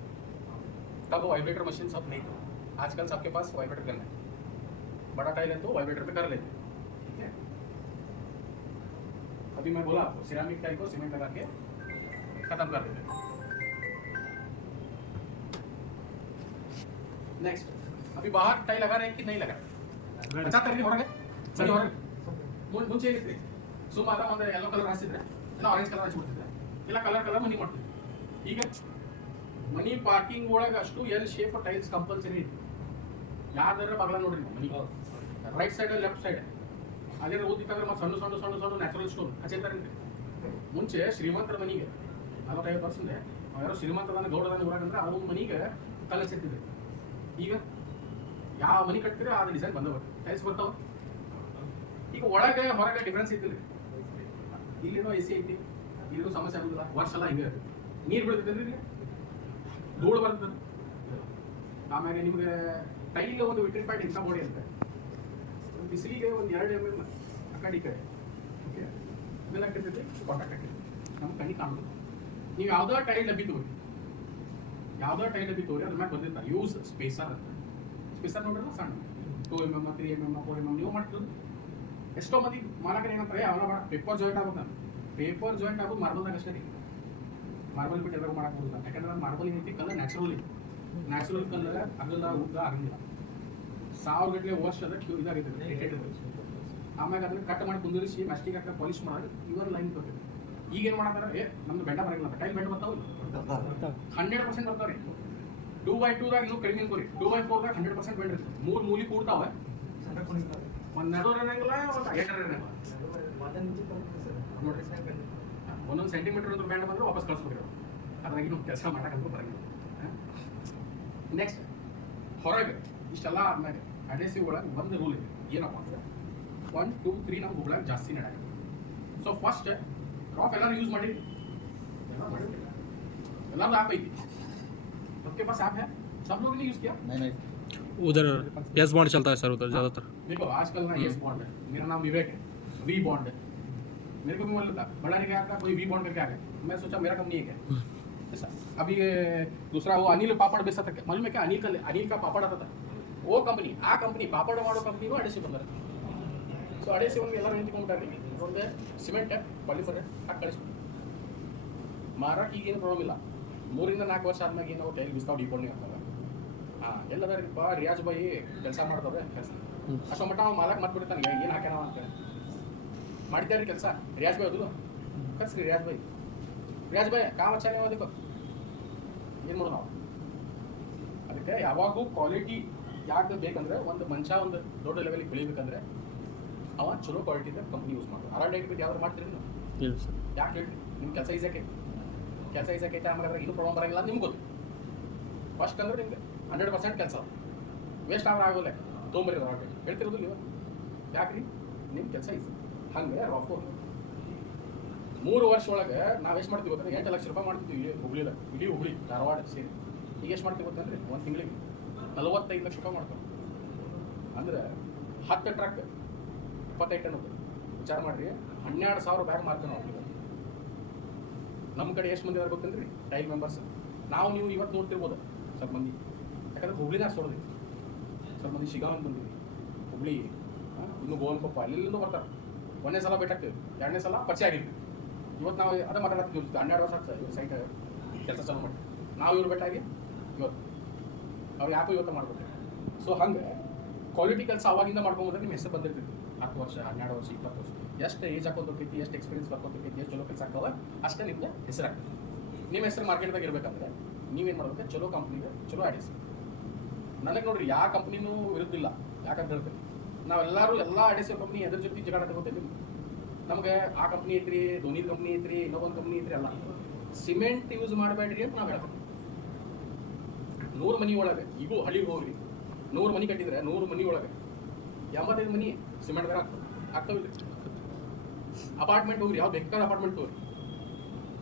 तब वाइब्रेटर मशीन सब नहीं था, आजकल सबके पास वाइब्रेटर गन है, बड़ा टाइल है तो वाइब्रेटर पे कर लेते हैं, ठीक है। अभी मैं बोला आपको सिरामिक टाइल को सीमेंट लगा के खत्म कर देते हैं। नेक्स्ट, अभी बाहर टाइल लगा रहे हैं कि नहीं लगा रहे, अच्छा तरीके ಹೊರಗೆ ಸರಿ ಹೊರಗೆ ಮುಂಚೆ ಇತ್ತು ಸುಮಾರು ಒಂದು ಯೆಲ್ಲೋ ಕಲರ್ ಹಾಸಿದ್ರೆ ಇಲ್ಲ ಆರೆಂಜ್ ಕಲರ್ ಹಚ್ಚಿಬಿಡ್ತಿದ್ರೆ ಇಲ್ಲ ಕಲರ್ ಮನಿ ಮಾಡ್ತಿದ್ರು, ಈಗ ಮನಿ ಪಾರ್ಕಿಂಗ್ ಒಳಗೆ ಅಷ್ಟು ಎಲ್ ಶೇಪ್ ಟೈಲ್ಸ್ ಕಂಪಲ್ಸರಿ ಇತ್ತು, ಯಾವ್ದಾರ ಬಾಗ್ಲ ನೋಡ್ರಿ ಮನಿ ರೈಟ್ ಸೈಡ್ ಲೆಫ್ಟ್ ಸೈಡ್ ಅದೇ ಓದಿತ್ತಂದ್ರೆ ಮತ್ತೆ ಸಣ್ಣ ಸಣ್ಣ ಸಣ್ಣ ಸಣ್ಣ ನ್ಯಾಚುರಲ್ ಸ್ಟೋನ್ ಹಚ್ಚೇತಾರೇನ್ರಿ. ಮುಂಚೆ ಶ್ರೀಮಂತರ ಮನಿಗೆ 40-50 ವರ್ಷದಿಂದ ಯಾರೋ ಶ್ರೀಮಂತದಾನ ಗೌಡದಾನ ಊರಾಗಂದ್ರೆ ಅವ್ನ ಮನಿಗೆ ಕಲ್ಲು ಹಚ್ಚಿದ್ರು. ಈಗ ಯಾವ ಮನಿ ಕಟ್ತೀರ ಆ ಡಿಸೈನ್ ಬಂದವ ಟೈಲ್ಸ್ ಬರ್ತಾವ. ಈಗ ಒಳಗೆ ಹೊರಗೆ ಡಿಫ್ರೆನ್ಸ್ ಐತಿಲ್ಲ. ಇಲ್ಲಿನೋ AC ಐತಿ, ಇಲ್ಲಿನೂ ಸಮಸ್ಯೆ ಆಗುದಿಲ್ಲ. ವರ್ಷ ಎಲ್ಲ ಹಿಂಗೆ ನೀರು ಬೀಳ್ತೈತೆ, ಧೂಳು ಬರ್ತದೆ. ಆಮೇಲೆ ನಿಮ್ಗೆ ಟೈಲಿಗೆ ಒಂದು ವಿಟ್ರಿಫೈಡ್ ಇನ್ಕಮ್ ಬೋಡಿ ಅಂತ, ಬಿಸಿಲಿಗೆ ಒಂದು 2 mm ಆ ಕಡೆ ಈ ಕಡೆ ಓಕೆ ಇವೆಲ್ಲ ಆಗ್ತಿರ್ತೈತಿ. ಕಾಂಟ್ಯಾಕ್ಟ್ ಆಗ್ತೈತಿ, ನಮ್ಗೆ ಕಣ್ಣಿ ಕಾಣೋದು. ನೀವು ಯಾವುದೋ ಟೈಲ್ ಡಬ್ಬಿ ತಗೋರಿ, ಯಾವುದೋ ಟೈಲ್ ಡಬ್ಬಿ ತಗೋರಿ, ಅದ್ರ ಮ್ಯಾಗೆ ಬಂದಿರ್ತಾರೆ ಯೂಸ್ ಸ್ಪೇಸರ್ ಅಂತ. ಸ್ಪೇಸರ್ ನೋಡ್ರಲ್ಲ ಸಣ್ಣ 2 mm 3 mm 4 mm ನೀವು ಮಾಡ್ತಿರೋದು. ಎಷ್ಟೋ ಮಂದಿ ಮಾಲಕರು ಏನಂತಾರೆ ಅವನ ಬೇಡ ಪೇಪರ್ ಜಾಯಿಂಟ್ ಆಗೋದು. ನಾನು ಪೇಪರ್ ಜಾಯಿಂಟ್ ಆಗೋದು ಮಾರ್ಬಲ್ದಾಗ ಅಷ್ಟೇ ರೀ. ಮಾರ್ಬಲ್ ಬಿಟ್ಟು ಎಲ್ಲರೂ ಮಾಡಕ್ಕೆ ಹೋಗುದಿಲ್ಲ. ಯಾಕಂದ್ರೆ ಮಾರ್ಬಲ್ ಏನೈತಿ ಕಲರ್ ನ್ಯಾಚುರಲ್ ಐತಿ. ನ್ಯಾಚುರಲ್ ಕಲರ್ ಅಗಲ ಉದ್ದ ಆಗಂಗಿಲ್ಲ. 1000 ಗಟ್ಟಲೆ ವರ್ಷದ ಇದಾಗೈತೆ. ಆಮ್ಯಾಗ ಅದನ್ನ ಕಟ್ ಮಾಡಿ ಕುಂದಿರಿಸಿ ಮ್ಯಾಸ್ಟಿಕ್ ಹಾಕಿ ಪಾಲಿಶ್ ಮಾಡಿ ಇವನ್ ಲೈನ್ ಬರ್ತೈತೆ. ಈಗ ಏನು ಮಾಡತ್ತಾರ, ನಮ್ದು ಬೆಂಡ ಬರಂಗಿಲ್ಲ, ಟೈಲ್ ಬೆಂಡ್ ಬರ್ತಾವ 100% ಬರ್ತಾವ್ರಿ. 2x2ದಾಗ ಇನ್ನೂ ಕಡಿಮೆ ಅನ್ಕೋರಿ, 2x4ದಾಗ 100% ಬೆಂಡ್ ಇರ್ತದೆ. 3 ಮೂಲಿ ಕೂಡ್ತಾವ, ಒಂದು ನಡೋರ್ ಇರಂಗಿಲ್ಲ, ಒಂದು ಅಗೇಟರ್ ಇರಂಗಿಲ್ಲ ನೋಡ್ರಿ. ಒಂದೊಂದು ಸೆಂಟಿಮೀಟರ್ ಅಂತ ಬ್ಯಾಂಡ್ ಬಂದ್ರೆ ವಾಪಸ್ ಕಳಿಸ್ಬೇಕು. ಅದ್ರಾಗ ಇನ್ನೂ ಕೆಲಸ ಮಾಡಕ್ಕಂತೂ ಬರಂಗಿಲ್ಲ. ನೆಕ್ಸ್ಟ್ ಹೊರಗೆ ಇಷ್ಟೆಲ್ಲ ಆದ್ಮೇಲೆ ಅಡ್ರೆಸಿವ್ ಒಳಗೆ ಒಂದು ರೂಲ್ ಇದೆ. ಏನಪ್ಪ ಅಂದ್ರೆ 1 2 3 ನಮ್ಮ ಹುಬ್ಳಾಗ ಜಾಸ್ತಿ ನಡೆಯುತ್ತೆ. ಸೊ ಫಸ್ಟ್ क्रॉप ಎಲ್ಲರೂ ಯೂಸ್ ಮಾಡಿರಿ, ಎಲ್ಲರೂ ऐप ಐತಿ. सबके पास ऐप है, सब लोगों ने यूज किया? नहीं उधर यस बॉन्ड चलता है सर उधर ज़्यादातर. देखो आजकल ना यस बॉन्ड है, मेरा नाम विवेक है, वी बॉन्ड है. मेरे को भी बोल था बड़ा नहीं गया था कोई वी बॉन्ड करके आ गया. मैं सोचा मेरा कंपनी है क्या. अभी दूसरा वो अनिल पापड़ बेचता था, मालूम है क्या? अनिल का पापड़ आता था, वो कंपनी आ कंपनी पापड़ मारो कंपनी वो अडेसिव ಬಂದರೆ. ಸೊ ಅಡೆಸಿವ್ ಎಲ್ಲರೂ ನಿಂತ್ಕೊಂಡ್ಬಿಟ್ಟಾರೆ. ಒಂದು ಸಿಮೆಂಟ್ ಪಾಲಿಫರ್ ಹಾಕಿ ಕಳಿಸ್ಬಿಟ್ಟು ಮಾರಕ್ಕೆ ಈಗೇನು ಪ್ರಾಬ್ಲಮ್ ಇಲ್ಲ. 3 ರಿಂದ 4 ವರ್ಷ ಆದ್ಮೇಲೆ ಏನು ಟೈಲ್ ಬಿಸ್ತಾವ್ ಡಿಪೋಲ್ನಿ ಆಗ್ತವೆ. ಎಲ್ಲದಾರಿಪ್ಪ ರಿಯಾಜ್ ಬಾಯಿ ಕೆಲಸ ಮಾಡ್ತವೆ. ಕೆಲಸ ಅಷ್ಟೋ ಮಟ್ಟ ಅವ್ನು ಮಾಲಕ್ ಮಾಡ್ಬಿಡ್ತಾನೆ, ಏನು ಹಾಕ್ಯಾನ ಅಂತೇಳಿ ಮಾಡಿದ್ದಾರೆ ಕೆಲಸ. ರಿಯಾಜ್ ಬಾಯ್ ಅದು ಕರ್ಸ್ರಿ, ರಿಯಾಜ್ ಬಾಯ್ ಕಾಮ ಚಾನೆ ಅದಕ್ಕೆ ಏನು ಮಾಡೋದು ನಾವು. ಅದಕ್ಕೆ ಯಾವಾಗೂ ಕ್ವಾಲಿಟಿ ಯಾಕೆ ಬೇಕಂದ್ರೆ, ಒಂದು ಮನುಷ್ಯ ಒಂದು ದೊಡ್ಡ ಲೆವೆಲಿಗೆ ಬೆಳಿಬೇಕಂದ್ರೆ ಅವ ಚಲೋ ಕ್ವಾಲಿಟಿದ ಕಂಪ್ನಿ ಯೂಸ್ ಮಾಡೋದು. R&D ಬಿಟ್ಟು ಯಾವ್ದು ಮಾಡ್ತೀರಿ ನೀವು? ಯಾಕೆ ಹೇಳ್ರಿ, ನಿಮ್ಮ ಕೆಲಸ ಈಸಾಕೈತೆ ಆಮೇಲೆ ಅದ್ರಾಗ ಇನ್ನೂ ಪ್ರಾಬ್ಲಮ್ ಬರೋಂಗಿಲ್ಲ ನಿಮ್ಗೆ ಗೊತ್ತು. ಫಸ್ಟ್ ಅಂದ್ರೆ ನಿಮ್ಗೆ 100% ಕೆಲಸ ವೇಸ್ಟ್ ಆದ್ರೆ ಆಗೋಲ್ಲ. ತೊಗೊಂಬರಿ ಹೊರಗೆ ಹೇಳ್ತಿರೋದು ನೀವು. ಯಾಕ್ರಿ, ನಿಮ್ಮ ಕೆಲಸ ಈಸಿ. ಹಂಗೆ ರಾಫೋ 3 ವರ್ಷ ಒಳಗೆ ನಾವು ಎಷ್ಟು ಮಾಡ್ತೀವಿ ಗೊತ್ತಂದ್ರೆ 8 ಲಕ್ಷ ರೂಪಾಯಿ ಮಾಡ್ತಿದ್ವಿ ಇಡೀ ಹುಬ್ಳಿ ಧಾರವಾಡ ಸೇರಿ. ಈಗ ಎಷ್ಟು ಮಾಡ್ತೀವಿ ಗೊತ್ತಂದ್ರೆ ಒಂದು ತಿಂಗಳಿಗೆ 45 ಲಕ್ಷ ರೂಪಾಯಿ ಮಾಡ್ತಾರೆ. ಅಂದ್ರೆ 10 ಟ್ರಕ್ 25 ಟನ್ ವಿಚಾರ ಮಾಡ್ರಿ, 12,000 ಬ್ಯಾಗ್ ಮಾರ್ತೀವಿ ನಾವು. ನಮ್ಮ ಕಡೆ ಎಷ್ಟು ಮಂದಿ ಅವ್ರು ಗೊತ್ತಂದ್ರಿ ಟೈಲ್ ಮೆಂಬರ್ಸ್. ನಾವು ನೀವು ಇವತ್ತು ನೋಡ್ತಿರ್ಬೋದು ಸ್ವಲ್ಪ ಮಂದಿ, ಯಾಕಂದ್ರೆ ಹುಬ್ಳಿನ ಅಷ್ಟೊಳಗೆ ಸ್ವಲ್ಪ ಮಂದಿ ಶಿಗಾವನ್ ಬಂದಿವಿ, ಹುಬ್ಳಿ ಇನ್ನು ಗೋವನ್ಕೊಪ್ಪ ಅಲ್ಲೆಲ್ಲಿಂದ ಬರ್ತಾರೆ. 1ನೇ ಸಲ ಭೇಟಾಗ್ತೀವಿ, 2ನೇ ಸಲ ಪರಿಚಯ ಆಗಿರ್ತೀವಿ. ಇವತ್ತು ನಾವು ಅದೇ ಮಾತಾಡ್ತೀವಿ. 12 ವರ್ಷ ಆಗ್ತದೆ ಇವ್ರ ಸೈಟ್ ಕೆಲಸ ಚಾಲು ಮಾಡಿ ನಾವು ಇವ್ರು ಭೇಟಾಗಿ ಇವತ್ತು ಅವ್ರು ಯಾಕೋ ಇವತ್ತು ಮಾಡ್ಕೊತೀವಿ. ಸೊ ಹಂಗೆ ಕ್ವಾಲಿಟಿ ಕೆಲಸ ಅವಾಗಿಂದ ಮಾಡ್ಕೊಂಡ್ರೆ ನಿಮ್ಮ ಹೆಸರು ಬಂದಿರ್ತೈತಿ. 10 ವರ್ಷ 12 ವರ್ಷ 20 ವರ್ಷ ಎಷ್ಟು ಏಜ್ ಹಾಕೋತೈತಿ, ಎಷ್ಟು ಎಕ್ಸ್ಪೀರಿಯನ್ಸ್ ಬರ್ಕೊತೈತಿ, ಎಷ್ಟು ಚಲೋ ಕೆಲಸ ಆಗ್ತವೆ, ಅಷ್ಟೇ ನಿಮಗೆ ಹೆಸರಾಗ್ತದೆ. ನಿಮ್ಮ ಹೆಸರು ಮಾರ್ಕೆಟ್ದಾಗ ಇರಬೇಕಂದ್ರೆ ನೀವೇನು ಮಾಡ್ಬೇಕು, ಚಲೋ ಕಂಪ್ನಿಗೆ ಚಲೋ ಅಡಿಸಿ. ನನಗೆ ನೋಡ್ರಿ ಯಾವ ಕಂಪ್ನಿನೂ ಇರುತ್ತಿಲ್ಲ. ಯಾಕಂತ ಹೇಳ್ತೀವಿ, ನಾವೆಲ್ಲರೂ ಎಲ್ಲ ಅಡಿಸಿವ್ ಕಂಪ್ನಿ ಎದ್ರ ಜೊತೆ ಜಗಳ ತಗೋತೀವಿ. ನಮಗೆ ಆ ಕಂಪ್ನಿ ಐತ್ರಿ, ಧೋನಿ ಕಂಪ್ನಿ ಐತ್ರಿ, ಇನ್ನೊಂದು ಕಂಪ್ನಿ ಐತ್ರಿ, ಅಲ್ಲ ಸಿಮೆಂಟ್ ಯೂಸ್ ಮಾಡಬೇಡ್ರಿ ಅಂತ ನಾವು ಹೇಳ್ತೀವಿ. 100 ಮನಿ ಒಳಗೆ ಈಗೂ ಹಳ್ಳಿಗೆ ಹೋಗ್ರಿ, 100 ಮನಿ ಕಟ್ಟಿದ್ರೆ 100 ಮನಿ ಒಳಗೆ 85 ಮನಿ ಸಿಮೆಂಟ್ದಾಗ ಆಗ್ತಾವಿಲ್ಲ. ಅಪಾರ್ಟ್ಮೆಂಟ್ ಹೋಗ್ರಿ, ಯಾವ್ದು ಬೇಕಾದ ಅಪಾರ್ಟ್ಮೆಂಟ್ ಹೋಗ್ರಿ,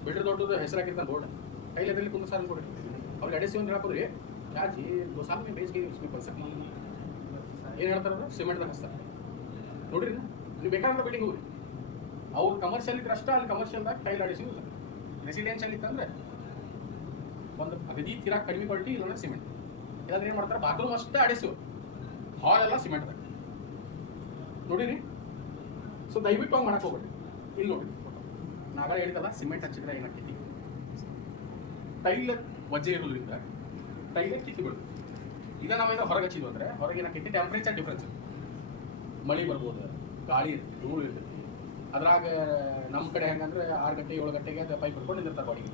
ಬಿಟ್ರೆ ದೊಡ್ಡದು ಹೆಸರಾಗಿರ್ತಾನೆ ಬೋರ್ಡ್ ಕೈಲಿ ಅದರಲ್ಲಿ ಕುಂದು ಸಾಲ ಕೊಡ್ರಿ. ಅವ್ರಿಗೆ ಅಡಿಸಿವ್ ಅಂತ ಹೇಳ್ಬೋದ್ರಿ, ಯಾಜಿ 2 साल में बेच के उसमें पैसा कमाना. ಏನು ಹೇಳ್ತಾರ ಸಿಮೆಂಟ್ದಾಗ ಹಚ್ತಾರೆ ನೋಡ್ರಿ. ನೀವು ಬೇಕಾದ್ರೆ ಬಿಲ್ಡಿಂಗ್ ಹೋಗ್ರಿ, ಅವ್ರು ಕಮರ್ಷಿಯಲ್ ಇದ್ರೆ ಅಷ್ಟೇ ಅಲ್ಲಿ ಕಮರ್ಷಿಯಲ್ದಾಗ ಟೈಲ್ ಅಡಿಸಿವ್. ರೆಸಿಡೆನ್ಷಿಯಲ್ ಇತ್ತಂದ್ರೆ ಒಂದು ಅಗದಿ ತೀರಾ ಕಡಿಮೆ ಕ್ವಾಲಿಟಿ, ಇಲ್ಲ ಸಿಮೆಂಟ್. ಇಲ್ಲಾಂದ್ರೆ ಏನು ಮಾಡ್ತಾರೆ, ಬಾತ್ರೂಮ್ ಅಷ್ಟೇ ಅಡಿಸಿವ್, ಹಾಲ್ ಎಲ್ಲ ಸಿಮೆಂಟ್ದಾಗ ನೋಡಿರಿ. ಸೊ ದಯವಿಟ್ಟು ಹಂಗೆ ಮಾಡಕ್ಕೆ ಹೋಗ್ಬೇಡಿ. ಇಲ್ಲಿ ನೋಡ್ರಿ, ನಾಗ ಹೇಳಿದಲ್ಲ ಸಿಮೆಂಟ್ ಹಚ್ಚಿದ್ರೆ ಏನಾಗ್ತೈತಿ, ಟೈಲ್ ವಜ್ಜೆ ಇರೋದ್ರಿಂದ ಟೈಲ್ ಕಿತ್ತಿ ಬಿಡುತ್ತೆ. ಈಗ ನಾವೇನೋ ಹೊರಗೆ ಹಚ್ಚಿದ್ವು ಅಂದರೆ ಹೊರಗೆ ಏನಾಗ್ತೈತಿ, ಟೆಂಪ್ರೇಚರ್ ಡಿಫ್ರೆನ್ಸ್, ಮಳೆ ಬರ್ಬೋದು, ಗಾಳಿ ಇರ್ತೈತಿ, ಧೂಳು ಇರ್ತೈತಿ. ಅದ್ರಾಗ ನಮ್ಮ ಕಡೆ ಹೆಂಗಂದ್ರೆ 6 ಗಂಟೆ 7 ಗಂಟೆಗೆ ಅದು ಪೈಪ್ ಹಿಡ್ಕೊಂಡು ನಿಂತಿರ್ತಾರೆ ಬಾಡಿಗೆ,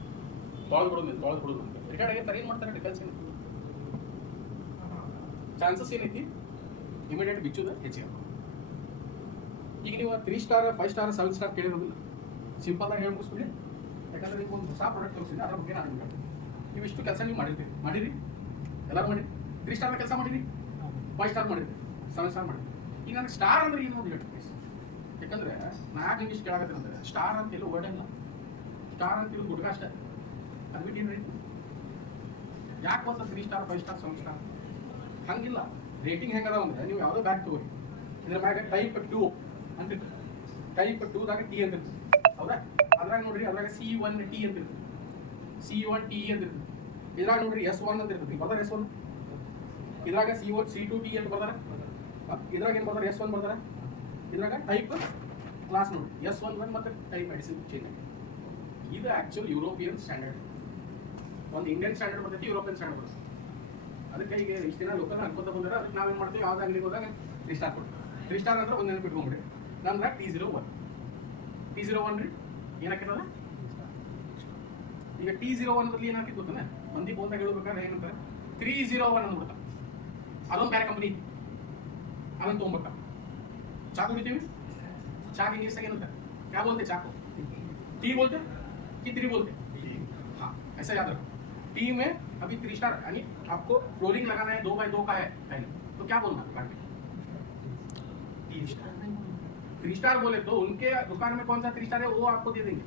ತೊಳೆದು ಬಿಡೋದು ಅಂತ ರಿಟೈರ್ಡ್ ಆಗಿರ್ತಾರೆ. ಏನು ಮಾಡ್ತಾರೆ ಕೆಲಸ, ಚಾನ್ಸಸ್ ಏನೈತಿ ಇಮಿಡಿಯೇಟ್ ಬಿಚ್ಚೋದು ಹೆಚ್ಚಿಗೆ. ಈಗ ನೀವು 3 ಸ್ಟಾರ್ 5 ಸ್ಟಾರ್ 7 ಸ್ಟಾರ್ ಕೇಳಿರೋದಿಲ್ಲ, ಸಿಂಪಲ್ ಆಗಿ ಹೇಳಿ ಮುಗಿಸ್ಬಿಡಿ. ಯಾಕಂದ್ರೆ ನೀವು ಒಂದು ಹೊಸ ಪ್ರಾಡಕ್ಟ್ ತೋರಿಸಿದ್ರೆ ಅದ್ರ ಬಗ್ಗೆ ನಾನು ಹೇಳ್ತೀನಿ. ನೀವು ಇಷ್ಟು ಕೆಲಸ ನೀವು ಮಾಡಿರಿ ಎಲ್ಲರೂ ಮಾಡಿರಿ. 3 ಸ್ಟಾರ್ ಕೆಲಸ ಮಾಡಿರಿ, 5 ಸ್ಟಾರ್ ಮಾಡಿರಿ, 7 ಸ್ಟಾರ್ ಮಾಡಿರಿ. ಈಗ ನನಗೆ ಸ್ಟಾರ್ ಅಂದ್ರೆ ಏನು ಒಂದು ಹೇಳ್ತೀನಿ. ಯಾಕಂದ್ರೆ ನಾಲ್ಕು ನಿಮಿಷ ಕೇಳಾಗತ್ತೆ ಅಂದ್ರೆ ಸ್ಟಾರ್ ಅಂತ ಎಲ್ಲೂ ವರ್ಡ್ ಇಲ್ಲ. ಸ್ಟಾರ್ ಅಂತ ಹೇಳಿ ಗುಡ್ಗ ಅಷ್ಟೇ, ಅದು ಬಿಟ್ಟೇನ್ರಿ. ಯಾಕೆ ಬಂತ 3 ಸ್ಟಾರ್ 5 ಸ್ಟಾರ್ 7 ಸ್ಟಾರ್ ಹಂಗಿಲ್ಲ. ರೇಟಿಂಗ್ ಹೆಂಗದ ಅಂದ್ರೆ ನೀವು ಯಾವುದೋ ಬ್ಯಾಗ್ ತಗೋರಿ, ಇದ್ರ ಮ್ಯಾಗ ಟೈಪ್ 2 ಅಂತ ಇರ್ತದೆ. ಟೈಪ್ 2ದಾಗ ಟಿ ಅಂತ ಇರ್ತದೆ, ಹೌದಾ? ಅದ್ರಾಗ ನೋಡ್ರಿ, ಅದ್ರಾಗ C1T ಅಂತ ಇರ್ತದೆ, C1T ಅಂತ ಇರ್ತದೆ. ಇದ್ರಾಗ ನೋಡ್ರಿ S1 ಅಂತ ಇರ್ತದೆ, ಬರ್ದಾರ S1. ಇದ್ರಾಗ C2T ಅಂತ ಬರ್ದಾರ, ಇದ್ರಾಗ ಏನು ಬರ್ದಾರ S1 ಬರ್ದಾರ. ಇದ್ರಾಗ ಟೈಪ್ ಕ್ಲಾಸ್ ನೋಡಿ S11 ಮತ್ತೆ ಟೈಪ್ ಮೆಡಿಸಿನ್ ಚೇಂಜ್ ಆಗಿದೆ. ಇದು ಆಕ್ಚುಲ್ ಯುರೋಪಿಯನ್ ಸ್ಟ್ಯಾಂಡರ್ಡ್. ಒಂದು ಇಂಡಿಯನ್ ಸ್ಟ್ಯಾಂಡರ್ಡ್ ಬರ್ತೈತಿ, ಯುರೋಪಿಯನ್ ಸ್ಟ್ಯಾಂಡರ್ಡ್ ಬರ್ತೈತಿ. ಅದಕ್ಕೆ ಈಗ ಇಷ್ಟು ದಿನ ಲೋಕಲ್ ಅನ್ಕೋತ ಬಂದ್ರೆ ಅದಕ್ಕೆ ನಾವೇನು ಮಾಡ್ತೀವಿ, ಯಾವ್ದು ಅಂಗಡಿಗೆ ಹೋದಾಗ 3 ಸ್ಟಾರ್ ಕೊಡ್ತೀವಿ. 3 ಸ್ಟಾರ್ ಅಂದ್ರೆ ಒಂದು ನೆನಪು ಇಟ್ಕೊಂಡ್ಬಿಡಿ. ನಮ್ದಾಗ T01 ರೀ ಏನಾಕಿರ್ತದ. ಈಗ T01 ಬದಲಿ ಏನಾಕಿತ್ತು ಗೊತ್ತಾನೆ, ಮಂದಿ ಫೋನ್ದಾಗ ಹೇಳ್ಬೇಕಾದ್ರೆ ಏನಂತಾರೆ 301 ಅಂದ್ಬಿಡ್ತಾರೆ. ಅದೊಂದು ಬೇರೆ ಕಂಪನಿ, ಅದನ್ನು ತೊಗೊಂಡ್ಬಿಡ್ತಾರೆ. चा कुड़ीतीवी, चा के इंग्लिश में क्या बोलते चा को? टी बोलते कि 3 बोलते? हाँ, ऐसा याद रखो. टी में अभी 3 स्टार यानी आपको फ्लोरिंग लगाना है, 2x2 का है पहले, तो क्या बोलना? 3 स्टार बोले तो उनके दुकान में कौन सा 3 स्टार है वो आपको दे देंगे.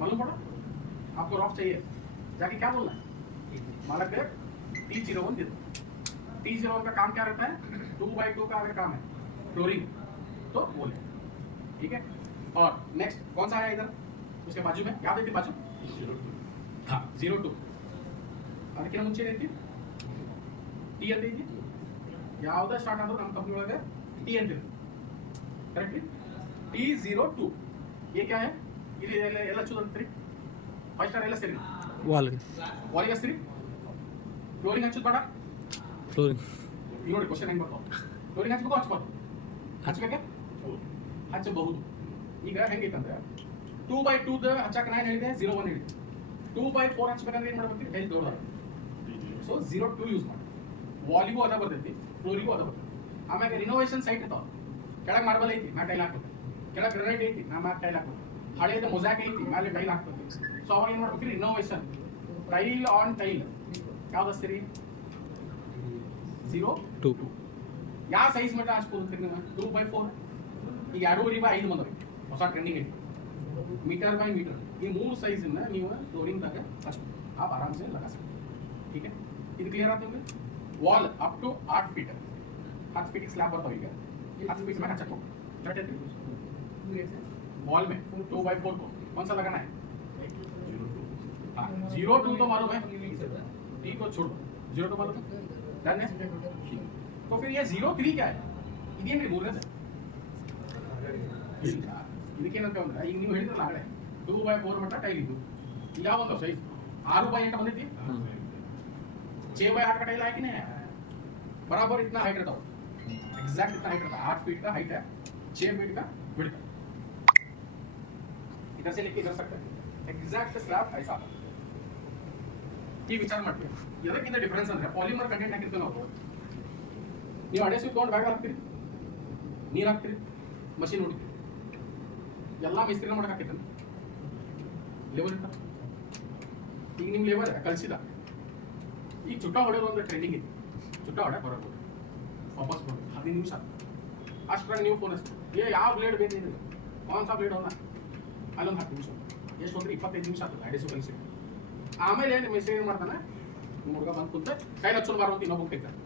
मालूम पड़ा? आपको रॉफ चाहिए, जाके क्या बोलना है? मालक T01 दे दो. T01 का काम क्या रहता है? 2x2 का अगर काम है फ्लोरिंग तो बोले, ठीक है. और नेक्स्ट कौन सा आया इधर उसके बाजू में, याद है बाजू 02. हाँ 02 ಅದಕ್ಕಿಂತ ಮುಂಚೆ ಏನೈತಿ ಟಿ ಅಂತ ಐತಿ. ಯಾವುದೇ ಸ್ಟಾರ್ಟ್ ಆದ್ರೂ ನಮ್ಮ ಕಂಪನಿ ಒಳಗೆ ಟಿ ಅಂತ ಇರುತ್ತೆ, ಕರೆಕ್ಟ್ಲಿ. T02 ये क्या है? ಇಲ್ಲಿ ಎಲ್ಲ ಹಚ್ಚೋದಂತ್ರಿ 5 ಸ್ಟಾರ್ ಎಲ್ಲ ಸೇರಿ ವಾಲಿಗೆ ಹಚ್ಚಿರಿ, ಫ್ಲೋರಿಂಗ್ ಹಚ್ಚೋದು ಬೇಡ. ಫ್ಲೋರಿಂಗ್ ಈಗ ನೋಡಿ ಕ್ವಶನ್ ಹೆಂಗೆ ಬರ್ತಾವ. ಫ್ಲೋರಿಂಗ್ ಹಚ್ಬೇಕು ಹಚ್ಬಾರ್ದು, ಹಚ್ಚಬೇಕೆ ಹಚ್ಚಬಹುದು. ಈಗ ಹೆಂಗೈತಂದ್ರೆ 2x2 ಹಚ್ಚಾಕ ನಾನು ಹೇಳಿದೆ 01 ಹೇಳಿದೆ. 2x4 ಹಚ್ಬೇಕಂದ್ರೆ ಏನು ಮಾಡ್ಬೇಕು? ಟೈಲ್ ದೊಡ್ಡದ, ಸೊ 02 ಯೂಸ್ ಮಾಡಿ. ವಾಲಿಗೂ ಅದ ಬರ್ತೈತಿ, ಫ್ಲೋರಿಗೂ ಅದ ಬರ್ತೈತಿ. ಆಮ್ಯಾಗ ರಿನೋವೇಷನ್ ಸೈಟ್ ಇರ್ತಾವ, ಕೆಳಗೆ ಮಾರ್ಬಲ್ ಐತಿ ಮ್ಯಾಲೆ ಟೈಲ್ ಹಾಕ್ಬೇಕು, ಕೆಳಗೆ ಗ್ರನೈಟ್ ಐತಿ ನಾ ಮ್ಯಾಲೆ ಟೈಲ್ ಹಾಕ್ಬೇಕು, ಹಳೆಯದ ಮೊಸಾಕ್ ಐತಿ ಮ್ಯಾಲೆ ಟೈಲ್ ಹಾಕ್ಬೇಕು. ಸೊ ಅವಾಗ ಏನು ಮಾಡ್ಬೇಕು? ರಿನೋವೇಷನ್ ಟೈಲ್ ಆನ್ ಟೈಲ್ ಯಾವ್ದು ಹಚ್ತೀರಿ? 02. ಯಾವ ಸೈಜ್ ಮಟ್ಟ ಹಚ್ಬೋದು? 2x4. ಈಗ 2.5 ಬಂದವೆ ಹೊಸ ಟ್ರೆಂಡಿಂಗ್ ಐತಿ, ಮೀಟರ್ ಬೈ ಮೀಟರ್. ಈ 3 ಸೈಜನ್ನ ನೀವು ಫ್ಲೋರಿಂಗ್ದಾಗ ಹಚ್ಬೋದು, आप आराम से लगा सकते हैं, ठीक है. ಇದು ಕ್ಲಿಯರ್ ಆಯ್ತು ನಿಮಗೆ? Wall up to 8 feet 8 feet slab ಬರ್ತಾವೆ. ಈಗ 8 ಫೀಟ್ में हचको चटे वॉल में 2x4 को कौन सा लगाना है? 02 तो मालूम है, टी को छोड़ दो, 02 मालूम है, डन है. तो फिर ये 03 क्या है? ಇದೇನ್ರಿ ಮೂರನೇದು. ಇದಕ್ಕೇನಂತ ಅಂದ್ರೆ ಈಗ ನೀವು ಹೇಳಿದ್ರಲ್ಲ ಆಗಲೇ 2x4 ಮಟ್ಟ ಟೈಲ್ ಇದ್ದು ಯಾವ ಒಂದು ಸೈಜ್ 6x8 ಬಂದೈತಿ. 6x8 का टाइल है कि नहीं है? बराबर इतना हाइट रहता है, एग्जैक्ट इतना हाइट रहता है. 8 फीट का हाइट है, 6 फीट का विड्थ है. इधर से लेके इधर तक एग्जैक्ट स्लैब ऐसा ಈ ವಿಚಾರ ಮಾಡ್ತೀವಿ. ಇದಕ್ಕಿಂತ ಡಿಫರೆನ್ಸ್ ಅಂದ್ರೆ ಪಾಲಿಮರ್ ಕಂಟೆಂಟ್ ಹಾಕಿರ್ತೀವಿ ನಾವು. ನೀವು ಅಡೆ ಸ್ವಿಚ್ ತೊಗೊಂಡು ಬ್ಯಾಗ್ ಹಾಕ್ತೀರಿ, ನೀರು ಹಾಕ್ತೀರಿ, ಮಷೀನ್ ಹೊಡಿತೀರಿ, ಎಲ್ಲ ಮಿಸ್ತ್ರಿನ ಮಾಡಕ್ಕೆ ಹಾಕಿರ್ತಾನೆ. ಲೇಬರ್ ಇರ್ತಾನೆ. ಈಗ ನಿಮ್ಮ ಲೇಬರ್ ಕಲಿಸಿದ ಈಗ ಚುಟ್ಟ ಹೊಡೆಯೋದು ಅಂದ್ರೆ ಟ್ರೆಂಡಿಂಗ್ ಇದೆ. ಚುಟ್ಟ ಹೊಡೆಯಕ್ಕೆ ಬರೋದು ವಾಪಸ್ ಬರೋದು 15 ನಿಮಿಷ. ಅಷ್ಟರಲ್ಲಿ ನೀವು ಫೋನ್ ಹಚ್ತೀರಿ, ಯಾವ ಬ್ಲೇಡ್ ಬೇಕಿದೆ ಕೌನ್ ಸಾ ಬ್ಲೇಡ್ ಹೋದ ಅಲ್ಲೊಂದು 10 ನಿಮಿಷ ಎಷ್ಟು ಹೋದ್ರೆ 25 ನಿಮಿಷ ಆಗ್ತದೆ ಅಡೆ ಸ್ವಿಚ್ ಕಲಿಸಿ. ಆಮೇಲೆ ನಿಮ್ಮ ಮಿಸ್ತ್ರಿ ಏನು ಮಾಡ್ತಾನೆ, ನಿಮ್ಮ ಹುಡುಗ ಬಂದು ಕುಂತ ಕೈಲಿ ಹಚ್ಚೋದು ಬಾರೋ ಇನ್ನೊಬ್ಬ ಕೈತಾರೆ,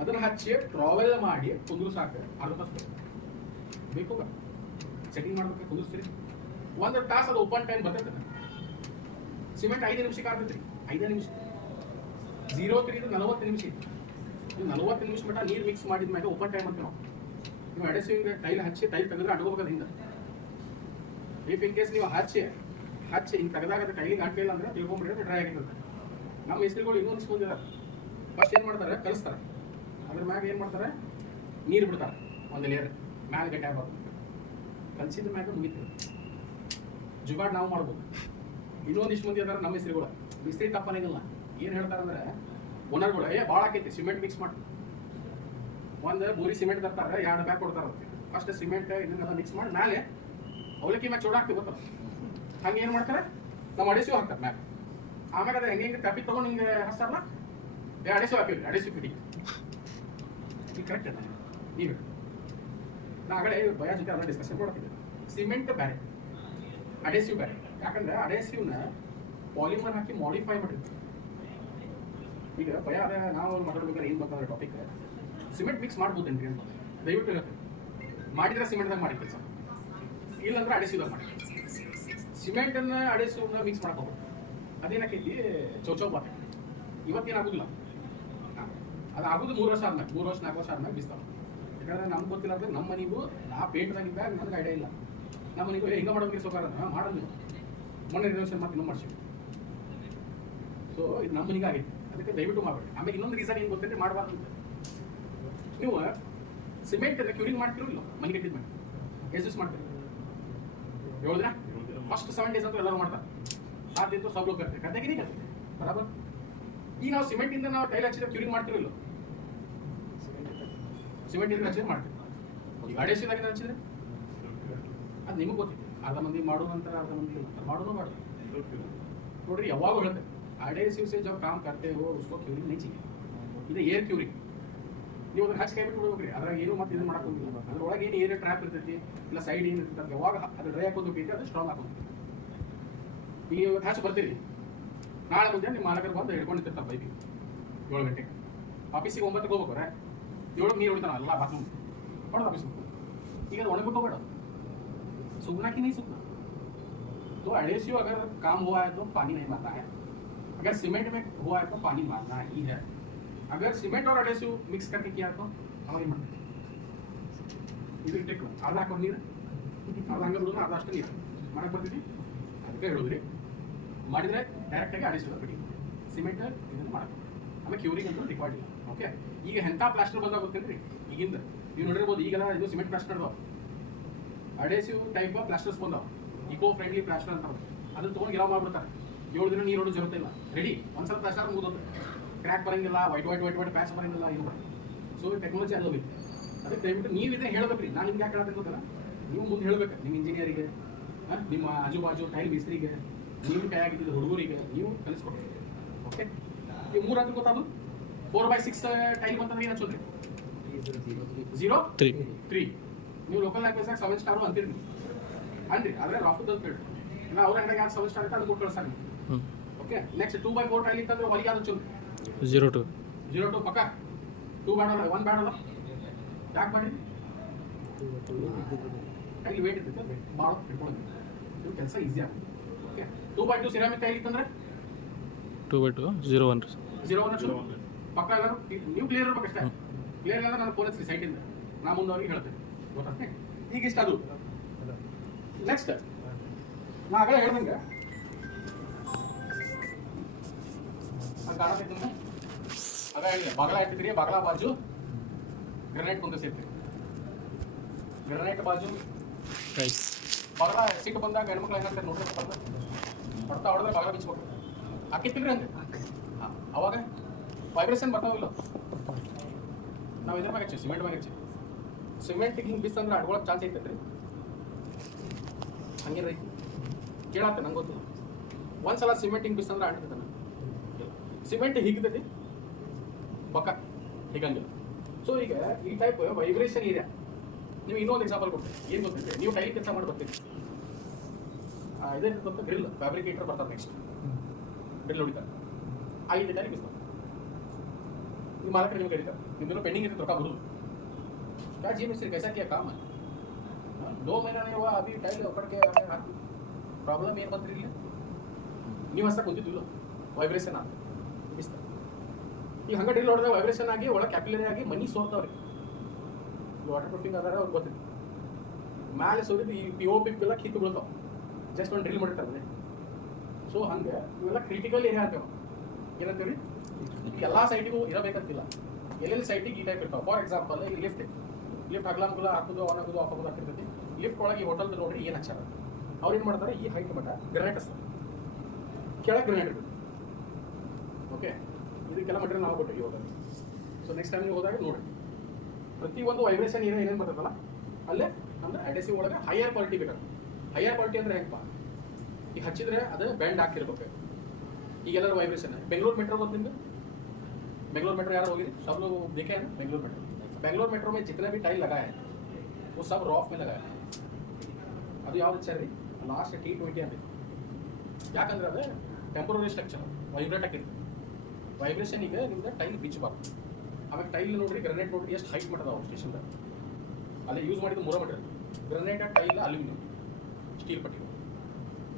ಅದನ್ನ ಹಚ್ಚಿ ಟ್ರಾವೆಲ್ ಮಾಡಿ ಕುಂದ್ರು ಸಾಕು. ಅರ್ಧ ತಾಸು ಬೇಕು ಸೆಟ್ಟಿಂಗ್ ಮಾಡ್ಬೇಕು, ಕುಂದಿಸ್ತೀರಿ. ಒಂದು ತಾಸು ಅದು ಓಪನ್ ಟೈಮ್ ಬರ್ತೈತೆ. ಸಿಮೆಂಟ್ 5 ನಿಮಿಷಕ್ಕೆ ಆಗ್ತೈತಿ, 5 ನಿಮಿಷ. 03 40 ನಿಮಿಷ ಇತ್ತು. 40 ನಿಮಿಷ ಮಟ್ಟ ನೀರು ಮಿಕ್ಸ್ ಮಾಡಿದ ಮೇಲೆ ಓಪನ್ ಟೈಮ್ ಅಂತ ನಾವು ನೀವು ಅಡೆಸಿಂಗ್ ಟೈಲ್ ಹಚ್ಚಿ ಟೈಲ್ ತೆಗೆದ್ರೆ ಅಡ್ಕೋಬೇಕಾದ ಹಿಂದೆ. ಇಫ್ ಇನ್ ಕೇಸ್ ನೀವು ಹಚ್ಚಿ ಹಿಂಗೆ ತೆಗೆದಾಗ ಅದು ಟೈಲಿಗೆ ಅಂಟಿಲ್ಲ ಅಂದ್ರೆ ತಿಳ್ಕೊಂಡ್ಬಿಟ್ರೆ ಡ್ರೈ ಆಗಿರ್ತದೆ. ನಮ್ಮ ಮಿಸ್ತ್ರಿಗಳು ಇನ್ನೂ ಅನ್ಸ್ಕೊಂಡಿದ್ದಾರೆ. ಫಸ್ಟ್ ಏನು ಮಾಡ್ತಾರೆ, ಕಲಿಸ್ತಾರೆ, ಅದ್ರ ಮ್ಯಾಗ ಏನು ಮಾಡ್ತಾರೆ, ನೀರು ಬಿಡ್ತಾರೆ ಒಂದು ಲೇಯರ್ ಮ್ಯಾಲೆ ಗಟ್ಟಿ ಆಗ್ಬಾರ್ದು. ಕಲಿಸಿದ ಮ್ಯಾಗ ಮುಗಿತೀವಿ. ಜುಗಾಡ್ ನಾವು ಮಾಡ್ಬೋದು. ಇನ್ನೊಂದಿಷ್ಟು ಮಂದಿ ಅದಾರ ನಮ್ಮ ಮಿಸ್ತ್ರಿಗಳು. ಮಿಸ್ತ್ರಿ ತಪ್ಪನಿಗಿಲ್ಲ. ಏನು ಹೇಳ್ತಾರೆ ಅಂದ್ರೆ ಓನರ್ಗಳು ಭಾಳ ಆಕೈತಿ ಸಿಮೆಂಟ್ ಮಿಕ್ಸ್ ಮಾಡಿ ಒಂದು ಬೋರಿ ಸಿಮೆಂಟ್ ತರ್ತಾರೆ 2 ಬ್ಯಾಗ್ ಕೊಡ್ತಾರೆ. ಫಸ್ಟ್ ಸಿಮೆಂಟ್ ಇದನ್ನೆಲ್ಲ ಮಿಕ್ಸ್ ಮಾಡಿ ಮೇಲೆ ಅವಲಕ್ಕಿ ಮ್ಯಾಗ ಚೂಡ ಹಾಕ್ತೀವಿ ಗೊತ್ತಲ್ಲ, ಹಂಗೆ ಏನು ಮಾಡ್ತಾರೆ ನಮ್ಮ ಅಡೆಸಿವ್ ಹಾಕ್ತಾರೆ ಮ್ಯಾಗ. ಆಮ್ಯಾಗ ಅದ್ರ ಹೆಂಗೆ ಕಪ್ಪಿ ತೊಗೊಂಡು ಹಿಂಗೆ ಹಚ್ತಾರಲ್ಲ, ಅಡೆಸಿವ್ ಹಾಕಿವ್ರಿ, ಅಡೆಸಿವ್ ಪಿಟಿ. ಈಗ ಕರೆಕ್ಟ್ ಅಲ್ಲ ನೀವು ನಾ ಆಗಲೇ ಭಯ ಜೊತೆ ಅದನ್ನ ಡಿಸ್ಕಷನ್ ಮಾಡ್ತಿದ್ದೆ. ಸಿಮೆಂಟ್ ಬೇರೆ, ಅಡೆಸಿವ್ ಬೇರೆ. ಯಾಕಂದ್ರೆ ಅಡೆಸಿವ್ನ ಪಾಲಿಮರ್ ಹಾಕಿ ಮಾಡಿಫೈ ಮಾಡಿರ್ತೀವಿ. ಈಗ ಭಯ ಅದ ನಾವು ಮಾತಾಡ್ಬೇಕಾದ್ರೆ ಏನು ಬಂತಂದ್ರೆ ಟಾಪಿಕ್ ಸಿಮೆಂಟ್ ಮಿಕ್ಸ್ ಮಾಡ್ಬೋದೇನ್ರಿ ಅಂತ ದಯವಿಟ್ಟು ಹೇಳ್ತೇನೆ. ಮಾಡಿದ್ರೆ ಸಿಮೆಂಟ್ದಾಗ ಮಾಡಿ ಕೆಲಸ, ಇಲ್ಲಾಂದ್ರೆ ಅಡೆಸಿವ್ದಾಗ ಮಾಡಿ. ಸಿಮೆಂಟನ್ನು ಅಡೆಸಿವ್ನ ಮಿಕ್ಸ್ ಮಾಡ್ಕೋಬೇಕು. ಅದೇನಾಕೈತಿ ಚೌಚೌ ಬಾತ ಇವತ್ತೇನಾಗೋದಿಲ್ಲ, ಅದು ಆಗೋದು 3 ವರ್ಷ ಆದ್ಮೇಲೆ, 3 ವರ್ಷ 4 ವರ್ಷ ಆದ್ಮೇಲೆ ಬಿಸ್ತಾವ. ಯಾಕಂದ್ರೆ ನಮ್ಗೆ ಗೊತ್ತಿಲ್ಲ ಅಂದ್ರೆ ನಮ್ಮ ಮನೆಗೂ ನಾ ಪೇಂಟ್ದಾಗಿದ್ದಾಗ ನನಗೆ ಐಡಿಯಾ ಇಲ್ಲ. ನಮ್ಮ ಮನೆಗೂ ಹಿಂಗೆ ಮಾಡೋಕೆ ಸೋಕಾರ ಮಾಡೋದು ಮೊನ್ನೆ ರಿನೋವೇಷನ್ ಮಾಡಿ ಇನ್ನೂ ಮಾಡ್ತೀವಿ. ಸೊ ಇದು ನಮ್ಮ ಮನೆಗೆ ಆಗೈತಿ, ಅದಕ್ಕೆ ದಯವಿಟ್ಟು ಮಾಡಬೇಡಿ. ಆಮೇಲೆ ಇನ್ನೊಂದು ರೀಸನ್ ಏನು ಗೊತ್ತಂದ್ರೆ ಮಾಡಬಾರ್ದು. ನೀವು ಸಿಮೆಂಟ್ ಕ್ಯೂರಿಂಗ್ ಮಾಡ್ತಿರೋ ಇಲ್ಲ ಮನೆಗೆ ಇಟ್ಟಿದ್ದು ಮಾಡಿ ಎಸ್ ಮಾಡ್ತೀರಿ ಹೇಳಿದ್ರೆ ಫಸ್ಟ್ 7 days ಅಂತೂ ಎಲ್ಲರೂ ಮಾಡ್ತಾರೆ. 7 दिन तो सब लोग करते हैं, करते कि नहीं करते बराबर. ಈಗ ನಾವು ಸಿಮೆಂಟ್ ಇಂದ ನಾವು ಟೈಲ್ ಹಚ್ಚಿದ್ರೆ ಕ್ಯೂರಿಂಗ್ ಮಾಡ್ತಿರೋ ಇಲ್ಲ, ಸಿಮೆಂಟ್ ಇಂದ ಹಚ್ಚಿದ್ರೆ ಮಾಡ್ತೀವಿ. ಈಗ ಅಡೆಸಿವ್ ಆಗಿದ್ರೆ ಹಚ್ಚಿದ್ರೆ ಅದು ನಿಮಗೆ ಗೊತ್ತಿದೆ. ಅರ್ಧ ಮಂದಿ ಮಾಡೋ ನಂತರ ಅರ್ಧ ಮಂದಿ ಮಾಡೋದು ಮಾಡ್ತಾರೆ. ನೋಡ್ರಿ ಯಾವಾಗೂ ಹೇಳ್ತೇವೆ अडेसिव से जब काम करते हो उसको क्यूरिंग नहीं चाहिए. ಇದು ಏರ್ ಕ್ಯೂರಿಂಗ್. ನೀವು ಅದನ್ನ ಹಚ್ಚಿ ಕೈ ಬಿಟ್ಟು ಬಿಡ್ಬೇಕ್ರಿ, ಅದ್ರಾಗ ಏನು ಮತ್ತೆ ಇದು ಮಾಡಕ್ಕೋಗಿಲ್ಲ. ಅದ್ರೊಳಗೆ ಏನು ಏರ್ ಟ್ರ್ಯಾಪ್ ಇರ್ತೈತಿ ಇಲ್ಲ ಸೈಡ್ ಏನು ಇರ್ತೈತಿ, ಅದು ಯಾವಾಗ ಅದು ಡ್ರೈ ಹಾಕೋದು ಬೇಕೈತಿ ಅದು ಸ್ಟ್ರಾಂಗ್ ಹಾಕೋದು. ಈಗ ಇವತ್ತು ಹಚ್ಚಿ ಬರ್ತೀರಿ, ನಾಳೆ ಮುಂದೆ ನಿಮ್ಮ ಮಾಲಕರು ಬಂದು ಹಿಡ್ಕೊಂಡಿರ್ತಾರೆ ಬೈಕಿಗೆ 7 ಗಂಟೆಗೆ. ಆಫೀಸಿಗೆ 9ಕ್ಕೆ ಹೋಗ್ಬೇಕ್ರೆ 7ಕ್ಕೆ ನೀರು ಹೊಡಿತಾನ ಎಲ್ಲ ಬಾತ್ರೂಮ್ ಹೊಡೆದು ಆಫೀಸ್. ಈಗ ಅದು ಒಣಗ್ಬಿಟ್ಟು ಹೋಗ್ಬೇಡ, सूखना कि नहीं सूखना. तो एडेसिव अगर काम हुआ है तो पानी नहीं मारना है, अगर सीमेंट में हुआ है तो पानी मारना ही है. अगर सीमेंट और एडेसिव मिक्स करके किया तो हमारी मन ಇದು ಟ್ರಿಕ್. ಅರ್ಧ ಹಾಕೊಂಡು ನೀರು ಅರ್ಧ ಹಂಗೆ ಬಿಡೋದು, ಅರ್ಧ ಅಷ್ಟು ನೀರು ಮಾಡಕ್ಕೆ ಬರ್ತೀವಿ. ಅದಕ್ಕೆ ಹೇಳೋದ್ರಿ ಮಾಡಿದರೆ ಡೈರೆಕ್ಟಾಗಿ ಅಡೆಸಿವ್ ಬಿಡಿ, ಸಿಮೆಂಟ್ ಇದನ್ನು ಮಾಡಬೇಕು. ಆಮೇಲೆ ಕ್ಯೂರಿಂಗ್ ಅಂತ ರಿಕ್ವೈರ್ಡ್ ಇಲ್ಲ. ಓಕೆ, ಈಗ ಎಂಥ ಪ್ಲಾಸ್ಟರ್ ಬಂದಾಗ ಗೊತ್ತೇನ್ರಿ ಈಗಿಂದ ನೀವು ನೋಡಿರ್ಬೋದು. ಈಗೆಲ್ಲ ಇದು ಸಿಮೆಂಟ್ ಪ್ಲಾಸ್ಟರ್ ಅದಾವ, ಅಡೆಸಿವ್ ಟೈಪ್ ಪ್ಲಾಸ್ಟರ್ಸ್ ಬಂದಾವ, ಇಕೋ ಫ್ರೆಂಡ್ಲಿ ಪ್ಲಾಸ್ಟರ್ ಅಂತ. ಅದನ್ನ ತೊಗೊಂಡು ಗಿರಾವ್ ಮಾಡ್ಬಿಡ್ತಾರೆ. 7 ದಿನ ನೀರು ಹೊಡೋ ಜರುತ್ತೆ ಇಲ್ಲ, ರೆಡಿ ಒಂದ್ಸಲ ಪ್ಲಾಸ್ಟರ್ ಮುಗಿದೋದು, ಕ್ರ್ಯಾಕ್ ಬರಂಗಿಲ್ಲ, ವೈಟ್ ಪ್ಯಾಚ್ ಬರಂಗಿಲ್ಲ, ಏನು. ಸೊ ಟೆಕ್ನಾಲಜಿ ಅಲ್ಲೋಗಿತ್ತು. ಅದಕ್ಕೆ ದಯವಿಟ್ಟು ನೀವು ಇದನ್ನ ಹೇಳ್ಬೇಕ್ರಿ. ನಾನು ನಿಮ್ಗೆ ಯಾಕೆ ಹೇಳ್ಬೇಕು ಗೊತ್ತಲ್ಲ, ನೀವು ಮುಂದೆ ಹೇಳ್ಬೇಕು ನಿಮ್ಮ ಇಂಜಿನಿಯರಿಗೆ, ನಿಮ್ಮ ಆಜು ಬಾಜು ಟೈಲ್ ಮಿಸ್ತ್ರಿಗೆ, ನೀವು ಕೈಯಾಗಿದ್ದ ಹುಡುಗರಿಗೆ ನೀವು ಕಲಿಸ್ಕೊಡ್ರಿ. ಓಕೆ, ಈ 3 ಅಂತ ಗೊತ್ತಾದು 4/6 ಟೈಲ್ ಬಂತಂದ್ರೆ ಏನು ಹಚ್ಚೋದ್ರಿ 0.3. ನೀವು ಲೋಕಲ್ ಲ್ಯಾಂಗ್ವೇಜ್ನಾಗ 7 ಸ್ಟಾರು ಅಂತೀರಿ ನೀವು ಅಂದ್ರಿ, ಆದರೆ ರಾಫುದ್ ಅಂತ ಹೇಳಿ ನಾ ಅವ್ರ ಅಂಗಡಿಗೆ ಯಾರು 7 ಸ್ಟಾರ್ ಇತ್ತು ಅದು ಕೊಟ್ಟು ಕಳ್ಸಾರಿ. ಓಕೆ, ನೆಕ್ಸ್ಟ್ 2/4 ಟೈಲ್ ಇತ್ತಂದ್ರೆ ಹೊಲಿಗೆ ಅದು ಚಲೋ 0.2 ಪಕ್ಕ 2 ಬೇಡಲ್ಲ 1 ಬೇಡಲ್ಲ. ಯಾಕೆ ಮಾಡಿ ಟೈಲ್ ವೇಟ್ ಇರ್ತೈತೆ ಭಾಳ ಇಟ್ಕೊಳ್ಳಿ, ಇದು ಕೆಲಸ ಈಸಿ ಆಗುತ್ತೆ. ಓಕೆ, 2/2 ಸಿರಾಮಿಕ್ ಟೈಲ್ ಇತ್ತಂದ್ರೆ 2/2 0.1 ಚಲೋ ಪಕ್ಕ. ಎಲ್ಲರೂ ನೀವು ಕ್ಲಿಯರ್ ಇರ್ಬೇಕಷ್ಟೇ. ಕ್ಲಿಯರ್ ಇಲ್ಲ ನಾನು ಫೋನ್ ಹಚ್ಚಿರಿ ಸೈಟಿಂದ, ನಾ ಮುಂದೆ ಅವ್ರಿಗೆ ಹೇಳ್ತೇನೆ. ಗೊತ್ತಾಗ್ತದೆ ಈಗ ಇಷ್ಟ ಅದು. ನೆಕ್ಸ್ಟ್ ನಾ ಆಗಲೇ ಹೇಳ್ದಂಗೆ ಕಾಣತೈತಿ, ಆಗ ಹೇಳಿ ಬಾಗಲ ಇರ್ತಿದ್ರಿ, ಬಾಗಲ ಬಾಜು ಗ್ರನೈಟ್ ಕುಂದಿರ್ತೀರಿ. ಗ್ರನೈಟ್ ಬಾಜು ಬಾಗಲ ಸಿಟ್ಟು ಬಂದಾಗ ಹೆಣ್ಮಕ್ಳು ಏನಾಗ್ತಾರೆ ನೋಡ್ರಿ, ಹೊಡ್ತಾ ಹೊಡೆದ್ರೆ ಬಾಗಲ ಬಿಚ್ಬೇಕು ಹಾಕಿತ್ತಿಲ್ರಿ ಹಂಗೆ. ಹಾಂ, ಅವಾಗ ವೈಬ್ರೇಷನ್ ಬರ್ತಾವಿಲ್ಲ. ನಾವು ಇದ್ರ ಮ್ಯಾಗ ಹಚ್ಚಿ ಸಿಮೆಂಟ್ ಮ್ಯಾಗ ಹಚ್ಚಿ ಸಿಮೆಂಟಿಗೆ ಹಿಂಗೆ ಬಿಸ್ತಂದ್ರೆ ಅಡ್ಗೊಳಕ್ಕೆ ಚಾನ್ಸ್ ಐತೈತೆ ರೀ. ಹಂಗೆ ರೈತಿ ಕೇಳತ್ತೆ ನಂಗೆ ಗೊತ್ತಿಲ್ಲ. ಒಂದ್ಸಲ ಸಿಮೆಂಟ್ ಹಿಂಗೆ ಬಿಸ್ತಂದ್ರೆ ಆಡ್ತೈತೆ. ಸಿಮೆಂಟ್ ಹಿಗ್ತೈತಿ ಪಕ್ಕ ಹಿಗಂಗಿಲ್ಲ. ಸೊ ಈಗ ಈ ಟೈಪ್ ವೈಬ್ರೇಷನ್ ಏರಿಯಾ ನೀವು ಇನ್ನೊಂದು ಎಕ್ಸಾಂಪಲ್ ಕೊಡ್ತೀವಿ. ಏನು ಗೊತ್ತಿದೆ, ನೀವು ಟೈಲ್ ಕೆಲಸ ಮಾಡಿ ಬರ್ತೀವಿ, ಇದೇ ಗೊತ್ತ ಗ್ರಿಲ್ ಫ್ಯಾಬ್ರಿಕೇಟರ್ ಬರ್ತಾರೆ. ನೆಕ್ಸ್ಟ್ ಗ್ರಿಲ್ ಹೊಡಿತಾರೆ, 5 ಟೈಲ್ ಬಿಸ್ತಾರೆ. ಈ ಮಾಲಕರು ನೀವು ಕರೀತಾರೆ, ನಿಮ್ದು ಪೆಂಡಿಂಗ್ ಇರ್ತದೆ, ರೊಕ್ಕ ಬರೋದು. क्या जी मिस्त्री कैसा क्या काम है? 2 महीना नहीं हुआ अभी टाइल उकड़ के हाथी प्रॉब्लम ಏನು ಬಂದ್ರಿ ಇಲ್ಲ ನೀವು ಹಸ್ತಾ ಕುಂತಿದ್ದಿಲ್ಲ, ವೈಬ್ರೇಷನ್ ಆಗ ಬಿಸ್ತ. ಈಗ ಹಂಗೆ ಡ್ರಿಲ್ ಹೊಡೆದ್ರೆ ವೈಬ್ರೇಷನ್ ಆಗಿ ಒಳಗೆ ಕ್ಯಾಪಿಲರಿ ಆಗಿ ಮನಿ ಸೋರ್ತಾವ್ರಿ. ವಾಟರ್ ಪ್ರೂಫಿಂಗ್ ಅದಾರ ಅವ್ರಿಗೆ ಗೊತ್ತಿದೆ. ಮ್ಯಾಲೆ ಸೋರಿದ್ದು ಈ POP ಎಲ್ಲ ಕಿತ್ತು ಬೀಳ್ತಾವೆ, ಜಸ್ಟ್ ಒಂದು ಡ್ರಿಲ್ ಮಾಡಿರ್ತಾರೆ. ಸೊ ಹಂಗೆ ಇವೆಲ್ಲ ಕ್ರಿಟಿಕಲ್ ಏರಿಯಾ ಅಂತೇವೆ. ಏನಂತೀವಿ, ಎಲ್ಲ ಸೈಟಿಗೂ ಇರಬೇಕಂತಿಲ್ಲ, ಎಲ್ಲೆಲ್ಲಿ ಸೈಟಿಗೆ ಈ ಟೈಪ್ ಇರ್ತಾವೆ. ಫಾರ್ ಎಕ್ಸಾಂಪಲ್ ಈ ಲಿಫ್ಟ್ ಹಗ್ಲಾಮಗುಲ ಹಾಕೋದು, ಆನ್ ಆಗೋದು, ಆಫ್ ಆಗೋದು ಆಗ್ತಿರ್ತೈತಿ. ಲಿಫ್ಟ್ ಒಳಗೆ ಈ ಹೋಟೆಲ್ ನೋಡ್ರಿ ಏನು ಹಚ್ಚಾರ, ಅವ್ರು ಏನು ಮಾಡ್ತಾರೆ, ಈ ಹೈಟ್ ಮಟ್ಟ ಗ್ರನೈಟ್ ಹಚ್ತಾರೆ, ಕೆಳಗೆ ಗ್ರನೈಟ್ ಇರ್ತದೆ. ಓಕೆ, ಇದಕ್ಕೆಲ್ಲ ಮಟೀರಿಯಲ್ ನಾವು ಕೊಟ್ಟು ಇವಾಗ. ಸೊ ನೆಕ್ಸ್ಟ್ ಟೈಮ್ ನೀವು ಹೋದಾಗ ನೋಡಿ ಪ್ರತಿಯೊಂದು ವೈಬ್ರೇಷನ್ ಏನೇನು ಬರ್ತದಲ್ಲ ಅಲ್ಲೇ ಅಂದ್ರೆ ಅಡೆಸಿವ್ ಒಳಗೆ ಹೈಯರ್ ಕ್ವಾಲಿಟಿ ಬೇಕು. ಹೈಯರ್ ಕ್ವಾಲಿಟಿ ಅಂದ್ರೆ ಹೆಂಗಪ್ಪ, ಈಗ ಹಚ್ಚಿದ್ರೆ ಅದು ಬೆಂಡ್ ಆಗ್ತಿರ್ಬೇಕು. ಈಗ ಎಲ್ಲರೂ ವೈಬ್ರೇಷನ್ ಬೆಂಗಳೂರು ಮೆಟ್ರೋ ಗೊತ್ತು ನಿಮ್ಗೆ? बेंगलोर मेट्रो यार होगी सब लोग देखे हैं ना बेंगलोर मेट्रो में जितने भी टाइल लगा है वो सब रॉफ में लगा है. ಅದು ಯಾವ್ದು ಹೆಚ್ಚ ರೀ ಲಾಸ್ಟ್ T20 ಅಂತ. ಯಾಕಂದ್ರೆ ಅದು ಟೆಂಪರರಿ ಸ್ಟ್ರಕ್ಚರ್ ವೈಬ್ರೇಟ್ ಆಗಿತ್ತು. ವೈಬ್ರೇಷನ್ ಈಗ ನಿಮ್ದು ಟೈಲ್ ಬಿಚ್ಚಬಾರ್ದು. ಆಮೇಲೆ ಟೈಲ್ ನೋಡ್ರಿ ಗ್ರನೇಟ್ ನೋಡ್ರಿ ಎಷ್ಟು ಹೈಟ್ ಮಾಡಿದಾವೆ ಸ್ಟೇಷನ್ದಾಗ. ಅಲ್ಲಿ ಯೂಸ್ ಮಾಡಿದ್ದು 3 meter granite tile aluminium steel ಪಟ್ಟಿ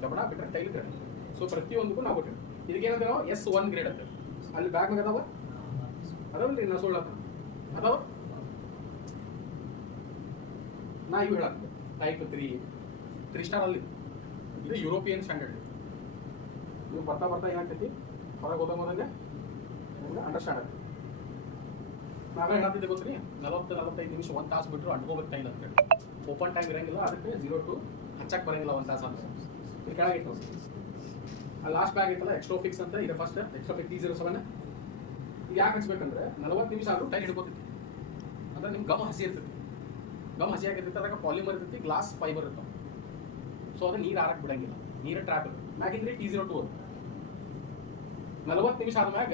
ದಬಡ ಬಿಟ್ಟರೆ ಟೈಲ್ ಗ್ರನೇಟ್. ಸೊ ಪ್ರತಿಯೊಂದಕ್ಕೂ ನಾವು ಕೊಟ್ಟಿವಿ. ಇದಕ್ಕೇನಂದ್ರೆ ನಾವು S1 ಗ್ರೇಡ್ ಅಂತ. ಅಲ್ಲಿ ಬ್ಯಾಗ್ ಮ್ಯಾಗ ಅದಾವ ಅದಾವಲ್ರಿ ನಾ ಸುಳ್ಳ ಅದಾವ. ನಾ ಇವು ಹೇಳತ್ತೆ ಟೈಪ್ 3 ಸ್ಟಾರ್ ಅಲ್ಲಿ. ಇದು ಯುರೋಪಿಯನ್ ಸ್ಟ್ಯಾಂಡರ್ಡ್. ನೀವು ಬರ್ತಾ ಬರ್ತಾ ಏನಾಗ್ತೈತಿ ಹೊರಗೆ ಹೋದಂಗೆ ನಿಮ್ಗೆ ಅಂಡರ್ಸ್ಟ್ಯಾಂಡ್ ಆಗ್ತದೆ. ನಾವೇ ಹೇಳತ್ತಿದ್ದೆ ಗೊತ್ತ್ರಿ 40-45 ನಿಮಿಷ 1 ತಾಸು ಬಿಟ್ಟರು ಅಂಟ್ಕೋಬೇಕು ಟೈಲ್ ಅಂತೇಳಿ. ಓಪನ್ ಟೈಮ್ ಇರಂಗಿಲ್ಲ, ಅದಕ್ಕೆ 0 to ಹಚ್ಚಕ್ಕೆ ಬರಂಗಿಲ್ಲ 1 ತಾಸು ಅಂತ. ಇದು ಕೆಳಗಿತ್ತು ಆ ಲಾಸ್ಟ್ ಬ್ಯಾಗ್ ಐತಲ್ಲ ಎಕ್ಸ್ಟ್ರೋಫಿಕ್ಸ್ ಅಂತ. ಇದೆ ಫಸ್ಟ್ ಎಕ್ಸ್ಟ್ರೋಫಿಕ್ T07. ಯಾಕೆ ಹಚ್ಬೇಕಂದ್ರೆ 40 ನಿಮಿಷ ಆದರೂ ಟೈಲ್ ಹಿಡ್ಕೋತೈತಿ. ಅಂದ್ರೆ ನಿಮ್ಗೆ ಗಮ್ ಹಸಿ ಇರ್ತೈತಿ. ಗಮ್ ಹಸಿ ಆಗಿರ್ತೈತೆ, ಅದ್ರಾಗ ಪಾಲಿಮರ್ ಇರ್ತೈತಿ, ಗ್ಲಾಸ್ ಫೈಬರ್ ಇರ್ತಾವೆ. ಸೊ ಅದು ನೀರು ಆರಕ್ಕೆ ಬಿಡಂಗಿಲ್ಲ, ನೀರು ಟ್ರ್ಯಾಪ್ ಇರುತ್ತೆ. ಮ್ಯಾಗಿಂದ್ರೆ T02 ಅದು 40 ನಿಮಿಷ ಆದ್ಮ್ಯಾಗ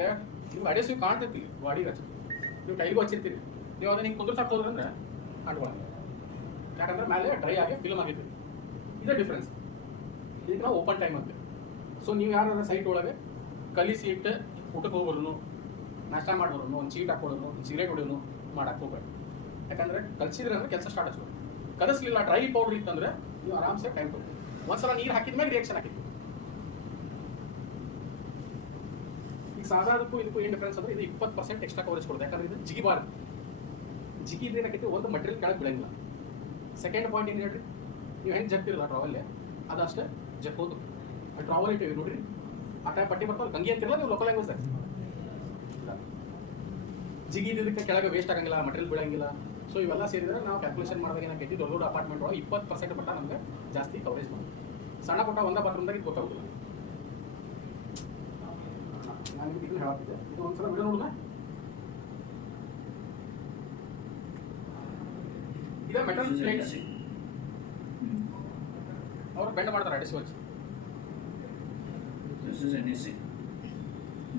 ನೀವು ಅಡೆಸಿವ್ ಕಾಣ್ತೈತಿ ಬಾಡಿಗೆ ಹಚ್ಚಿ. ನೀವು ಟೈಲ್ಗೂ ಹಚ್ಚಿರ್ತೀರಿ, ನೀವು ಅದನ್ನ ಹಿಂಗೆ ಕುದುರ್ಸಾಕ್ ಹೋದ್ರಂದ್ರೆ ಅಂಟ್ಕೊಳ್ಳಂಗಿಲ್ಲ. ಯಾಕಂದ್ರೆ ಮೇಲೆ ಡ್ರೈ ಆಗಿ ಫಿಲ್ಮ್ ಆಗಿರ್ತೈತಿ. ಇದೇ ಡಿಫ್ರೆನ್ಸ್. ಇದಕ್ಕೆ ನಾವು ಓಪನ್ ಟೈಮ್ ಅಂತೀವಿ. ಸೊ ನೀವು ಯಾರು ಸೈಟ್ ಒಳಗೆ ಕಲಿಸಿ ಇಟ್ಟು ಊಟಕ್ಕೆ ಹೋಗೋರು, ನಾಷ್ಟ ಮಾಡೋರು, ಒಂದು ಚೀಟ್ ಹಾಕೋರು, ಒಂದು ಸಿಗರೇಟ್ ಹೊಡಿಯೋನು ಮಾಡಕ್ಕೆ ಹೋಗ್ಬೇಡಿ. ಯಾಕಂದ್ರೆ ಕಲಿಸಿದ್ರೆ ಅಂದ್ರೆ ಕೆಲಸ ಸ್ಟಾರ್ಟ್ ಹಚ್ಬೇಕು. ಕಲಿಸ್ಲಿಲ್ಲ ಡ್ರೈ ಪೌಡರ್ ಇತ್ತಂದ್ರೆ ನೀವು ಆರಾಮ್ಸೆ ಟೈಮ್ ಕೊಡ್ತೀವಿ. ಒಂದ್ಸಲ ನೀರು ಹಾಕಿದ್ಮೇಲೆ ರಿಯಾಕ್ಷನ್ ಹಾಕಿದ್ವಿ. ಈಗ ಸಾಧಾರಣಕ್ಕೂ ಇದಕ್ಕೂ ಏನು ಡಿಫ್ರೆನ್ಸ್ ಅಂದ್ರೆ ಇದು 20% ಎಕ್ಸ್ಟ್ರಾ ಕವರೇಜ್ ಕೊಡುತ್ತೆ. ಯಾಕಂದ್ರೆ ಇದು ಜಿಗಿಬಾರ್ದು. ಜಿಗಿದ್ರೆ ಏನಾಕೈತಿ ಒಂದು ಮಟೀರಿಯಲ್ ಕೆಳಗೆ ಬೀಳಂಗಿಲ್ಲ. ಸೆಕೆಂಡ್ ಪಾಯಿಂಟ್ ಏನು ಹೇಳ್ರಿ, ನೀವು ಹೆಂಗೆ ಜಗ್ತಿರಲ್ಲ ಟ್ರಾವಲ್ಲೇ ಅದಷ್ಟೇ ಜಗ್ಕೋದು. ಆ ಟ್ರಾವಲ್ ಇಟ್ಟಿವಿ ನೋಡ್ರಿ, ಆ ಟೈಪ್ ಪಟ್ಟಿ ಬರ್ತಾವೆ ಗಂಗಿ ಅಂತಿರಲ್ಲ ನೀವು ಲೋಕಲ್ ಲ್ಯಾಂಗ್ವೇಜ್ ಜಿಗಿ ಇದಕ್ಕೆ ಕೆಳಗೆ ವೇಸ್ಟ್ ಆಗಂಗಿಲ್ಲ, ಮಟೀರಿಯಲ್ ಬೀಳಂಗಿಲ್ಲ. ಸೊ ಇವೆಲ್ಲ ಸೇರಿದ್ರೆ ನಾವು ಕ್ಯಾಲ್ಕುಲೇಷನ್ ಮಾಡಿದಾಗ ಏನಾಕೈತಿ ದೊಡ್ಡ ದೊಡ್ಡ ಅಪಾರ್ಟ್ಮೆಂಟ್ ಒಳಗೆ 20% ಮಟ್ಟ ನಮಗೆ ಜಾಸ್ತಿ ಕವರೇಜ್ ಮಾಡಿ. ಸಣ್ಣ ಪುಟ್ಟ ಒಂದೇ ಬಾತ್ರೂಮ್ದಾಗ ಇದು ಗೊತ್ತಾಗೋದಿಲ್ಲ. ನಾನು ಇದನ್ನು ಹೇಳತ್ತಿದ್ದೆ, ಇದು ಒಂದ್ಸಲ ವಿಡಿಯೋ ನೋಡೋಣ. ಇದೇ ಮೆಟಲ್ ಪ್ಲೇಟ್ ಅವ್ರು ಬೆಂಡ್ ಮಾಡ್ತಾರೆ ಅಡಿಸಿ ಹಚ್ಚಿ.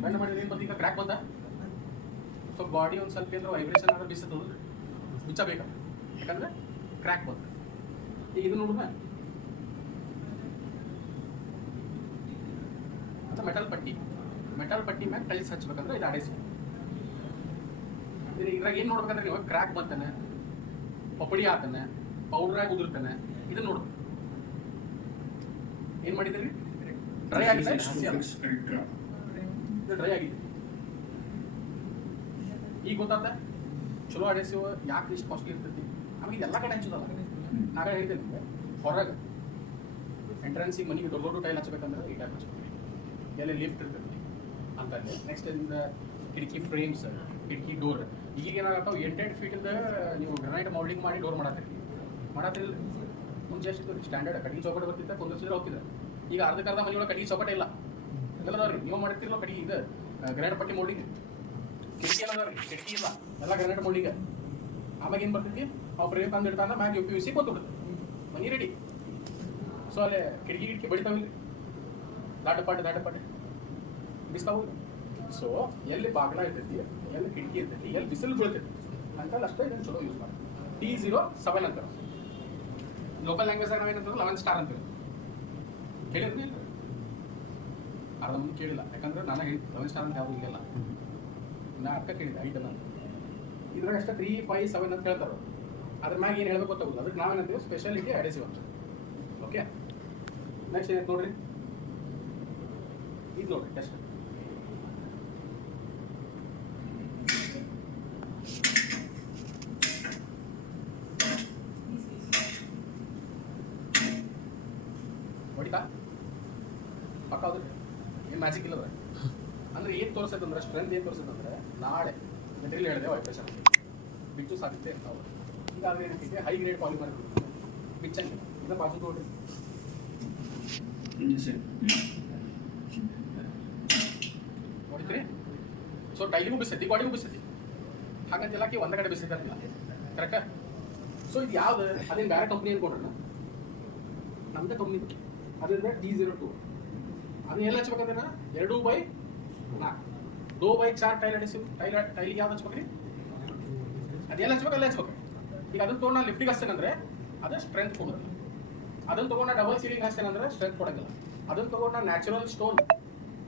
ಬೆಂಡ್ ಮಾಡಿದ್ರೆ ಏನು ಬಂತು, ಈಗ ಕ್ರ್ಯಾಕ್ ಬಂದ. ಸೊ ಬಾಡಿ ಒಂದು ಸ್ವಲ್ಪ ಏನಾದ್ರು ವೈಬ್ರೇಷನ್ ಆದ್ರೆ ಬಿಚ್ಚತದ, ಬಿಚ್ಚಬೇಕಾ, ಯಾಕಂದ್ರೆ ಕ್ರ್ಯಾಕ್ ಬಂತು. ಈಗ ಇದು ನೋಡೋಣ, ಅದು ಮೆಟಲ್ ಪಟ್ಟಿ ಮ್ಯಾಗ ಟೈಲ್ಸ್ ಹಚ್ಬೇಕಂದ್ರೆ ಇದು ಅಡೆಸಿ. ಇದ್ರಾಗ ಏನು ನೋಡ್ಬೇಕಂದ್ರೆ ನೀವು ಕ್ರ್ಯಾಕ್ ಬಂತಾನೆ, ಪಪಡಿ ಆತಾನೆ, ಪೌಡ್ರಾಗಿ ಉದುರ್ತಾನೆ, ಇದನ್ನ ನೋಡ್ಬೇಕು. ಏನು ಮಾಡಿದ್ರಿ, ಡ್ರೈ ಆಗಿದೆ, ಡ್ರೈ ಆಗಿದೆ. ಈಗ ಗೊತ್ತಾದ ಚಲೋ ಅಡೆಸಿವ್ ಯಾಕೆ ಇಷ್ಟು ಕಾಸ್ಟ್ಲಿ ಇರ್ತೈತಿ. ಆಮೇಲೆ ಇದೆಲ್ಲ ಕಡೆ ಹಚ್ಚೋದಲ್ಲ. ನಾವೇ ಹೇಳಿದ್ದೆ ನಿಮಗೆ ಹೊರಗೆ ಎಂಟ್ರೆನ್ಸಿಗೆ ಮನೆಗೆ ದೊಡ್ಡ ದೊಡ್ಡ ಟೈಲ್ ಹಚ್ಬೇಕಂದ್ರೆ ಈ ಟೈಪ್ ಹಚ್ಬೇಕು. ಎಲ್ಲಿ ಲಿಫ್ಟ್ ಇರ್ತೈತಿ ಅಂತಲ್ಲಿ. ನೆಕ್ಸ್ಟ್ ಇಂದ ಕಿಟಕಿ ಫ್ರೇಮ್ಸ್, ಕಿಟಕಿ ಡೋರ್. ಈಗ ಏನಾಗತ್ತಾವ 8 ಫೀಟಿಂದ ನೀವು ಗ್ರನೈಟ್ ಮೌಲ್ಡಿಂಗ್ ಮಾಡಿ ಡೋರ್ ಮಾಡತ್ತಿರಲಿಲ್ಲ. ಮುಂಚೆ ಎಷ್ಟು ಸ್ಟ್ಯಾಂಡರ್ಡ್ ಕಟ್ಟಿಗೆ ಚೌಕಟ್ಟು ಬರ್ತಿದ್ದ, ಕುಂದಿಸಿದ್ರೆ ಹೋಗ್ತಿದ್ದೆ. ಈಗ ಅರ್ಧಕ್ಕರ್ಧ ಮನೆಯೊಳಗೆ ಕಟ್ಟಿಗೆ ಚೌಕಟ್ಟೆ ಇಲ್ಲ. ಎಲ್ಲದವ್ರಿ ನೀವು ಮಾಡಿರ್ತಿರೋ ಕಟ್ಟಿಗೆ ಇದು ಗ್ರನೈಟ್ ಪಟ್ಟಿ ಮೌಲ್ಡಿಂಗ್. ಕಿಟಕಿ ಎಲ್ಲದವ್ರಿ, ಕಿಟಕಿ ಇಲ್ಲ, ಎಲ್ಲ ಗ್ರನೈಟ್ ಮೌಲ್ಡಿಂಗ್. ಆವಾಗ ಏನು ಬರ್ತೈತಿ, ಅವ್ರು ಫ್ರೇಮ್ ತಂದು ಇಡ್ತಾನೆ, ಮ್ಯಾಗ UPVC ಕೊಟ್ಬಿಡುತ್ತೆ, ಮನಿ ರೆಡಿ. ಸೊ ಅಲ್ಲೇ ಕಿಟಕಿ ಬಡಿತಾವಿಲ್ಲ, ದಾಟ ಪಾಟೆ ಬಿಸ್ತಾವು. ಸೊ ಎಲ್ಲಿ ಬಾಗಿಲ ಇರ್ತೈತಿ, ಎಲ್ಲಿ ಕಿಟಕಿ ಇರ್ತೈತಿ, ಎಲ್ಲಿ ಬಿಸಿಲು ಬೀಳ್ತೈತಿ ಅಂತಲ್ಲಿ ಅಷ್ಟೇ ಇದನ್ನು ಚಲೋ ಯೂಸ್ ಮಾಡಿ. T07 ಅಂತಾರೆ. ಲೋಕಲ್ ಲ್ಯಾಂಗ್ವೇಜ್ ನಾವೇನಂತಾರೆ 11 ಸ್ಟಾರ್ ಅಂತೀವಿ. ಕೇಳಿದ್ರಿ ಇಲ್ಲ, ಅರ್ಧ ಮುಂದೆ ಕೇಳಿಲ್ಲ. ಯಾಕಂದ್ರೆ ನಾನು ಹೇಳಿದ್ದೆ 11 ಸ್ಟಾರ್ ಅಂತ ಯಾವುದು ಈಗೆಲ್ಲ. ನಾ ಅರ್ಥ ಕೇಳಿದ್ದೆ ಐಟಮ್ ಅಂತ. ಇದ್ರಾಗ ಅಷ್ಟೇ 3, 5, 7 ಅಂತ ಹೇಳ್ತಾರೆ. ಅದ್ರ ಮ್ಯಾಗ ಏನು ಹೇಳ್ಬೇಕು ಗೊತ್ತಾಗೋದು. ಅದಕ್ಕೆ ನಾವೇನಂತೀವಿ ಸ್ಪೆಷಾಲಿಟಿ ಅಡೆಸಿವ್ ಅಂತ. ಓಕೆ, ನೆಕ್ಸ್ಟ್ ಏನೈತೆ ನೋಡ್ರಿ, ಇದು ನೋಡ್ರಿ ಟೆಸ್ಟ್. ಹೊಡಿತಾ ಪಕ್ಕ ಹೋದ್ರಿ, ಏನು ಮ್ಯಾಜಿಕ್ ಇಲ್ಲದ. ಅಂದ್ರೆ ಏನು ತೋರಿಸೈತಂದ್ರೆ ಸ್ಟ್ರೆಂತ್ ಏನು ತೋರಿಸೈತಂದ್ರೆ ನಾಳೆ ಮೆಟೀರಿಯಲ್ ಹೇಳಿದೆ ವೈಬ್ರೇಷನ್ ಬಿಚ್ಚು ಸಾಧ್ಯತೆ ಇರ್ತಾವೆ. ಈಗ ಅದ್ರ ಏನಂತಿದೆ ಹೈ ಗ್ರೇಡ್ ಪಾಲಿಮರ್ ಬಿಚ್ಚಂಗಿಲ್ಲ. ಇದನ್ನ ಬಾಜು ನೋಡ್ರಿ, ನೋಡಿದ್ರಿ. ಸೊ ಟೈಲಿಗೂ ಬಿಸ್ತೈತಿ, ಗಾಡಿಗೂ ಬಿಸ್ತೈತಿ. ಹಾಗಂತಿಲ್ಲ ಒಂದೇ ಕಡೆ ಬಿಸ್ತೈತಿಲ್ಲ. ಕರೆಕ್ಟಾ? ಸೊ ಇದು ಯಾವ್ದು ಅದೇನು ಬೇರೆ ಕಂಪ್ನಿ ಅನ್ಕೊಂಡ್ರೆ ನಮ್ದೇ ಕಂಪ್ನಿ ಅದರಿಂದ D02 ಅದನ್ನ ಎಲ್ಲ ಹಚ್ಬೇಕಂದ್ರೆ 2/4 2/4 ಟೈಲ್ ಅಡಿಸಿವ್ ಟೈಲಿಗೆ ಯಾವ್ದು ಹಚ್ಬೇಕ್ರಿ? ಅದೆಲ್ಲ ಹಚ್ಬೇಕು, ಎಲ್ಲ ಹಚ್ಬೇಕು. ಈಗ ಅದನ್ನ ತೊಗೊಂಡು ನಾನು ಲಿಫ್ಟಿಗೆ ಹಚ್ತೇನೆಂದ್ರೆ ಅದು ಸ್ಟ್ರೆಂತ್ ಕೊಡೋದಿಲ್ಲ. ಅದನ್ನ ತೊಗೊಂಡು ನಾನು ಡಬಲ್ ಸೀಲಿಂಗ್ ಹಚ್ತೇನೆಂದ್ರೆ ಸ್ಟ್ರೆಂತ್ ಕೊಡೋಂಗಿಲ್ಲ. ಅದನ್ನ ತೊಗೊಂಡು ನಾನು ನ್ಯಾಚುರಲ್ स्टोन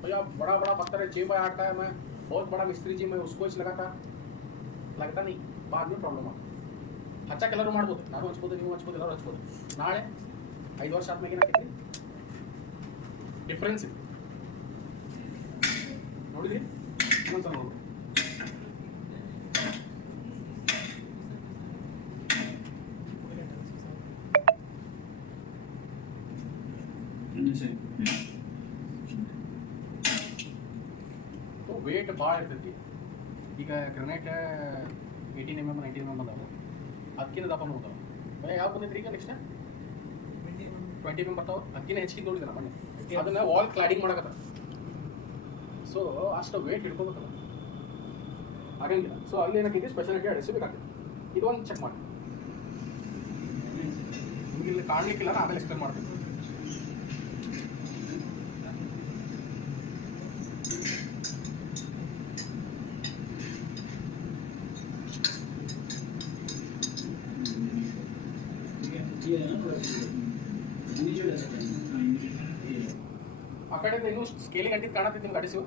भैया बड़ा बड़ा पत्थर है 6/8 का है, मैं बहुत बड़ा मिस्त्री जी मैं उसको लगता नहीं, बाद में प्रॉब्लम ಹಚ್ಚ ಕೆಲವರು ಮಾಡ್ಬೋದು, ನಾನು ಹಚ್ಬೋದು, ನೀವು ಹಚ್ಬೋದು, ಎಲ್ಲರೂ ಹಚ್ಬೋದು. ನಾಳೆ 5 ವರ್ಷ ಆದ್ಮೇಲೆ ಏನಾಗ್ತೈತಿ ಡಿಫ್ರೆನ್ಸ್ ನೋಡಿದ್ರಿ? ಇನ್ನೊಂದ್ಸಲ ನೋಡಿ. ವೇಟ್ ಭಾಳ ಇರ್ತೈತಿ. ಈಗ ಗ್ರನೈಟ್ 18 mm 19 mm ಬಂದಾವೆ, ಅದಕ್ಕಿಂತ ದಪ್ಪ ನೋಡ್ತಾವೆ. ಬರೀ ಯಾವ ಬಂದೈತ್ರಿ ಈಗ ನೆಕ್ಸ್ಟ್ 20 mm ಬರ್ತಾವೆ, ಅದಕ್ಕಿಂತ ಹೆಚ್ಚಿಗೆ ನೋಡಿದ್ರೆ ಮನೆ ಅದನ್ನ ವಾಲ್ ಕ್ಲಾಡಿಂಗ್ ಮಾಡಕತ್ತ. ಸೊ ಅಷ್ಟು ವೇಟ್ ಹಿಡ್ಕೋಬೇಕಲ್ಲ, ಆಗಂಗಿಲ್ಲ. ಸೊ ಅಲ್ಲಿ ಏನಾಗೈತಿ ಸ್ಪೆಷಾಲಿಟಿ ಅಡಿಸಬೇಕಾಗ್ತದೆ. ಇದೊಂದು ಚೆಕ್ ಮಾಡಿ, ನಿಮ್ಗೆ ಇಲ್ಲಿ ಕಾಣಲಿಕ್ಕಿಲ್ಲ, ಆಮೇಲೆ ಎಕ್ಸ್ಪ್ಲೇನ್ ಮಾಡ್ತೀನಿ. ಆ ಕಡೆಯಿಂದ ಇನ್ನೂ ಸ್ಕೇಲಿಂಗ್ ಅಂಟಿದ್ದು ಕಾಣತೈತಿ ನಿಮ್ಗೆ ಅಡಿಸು,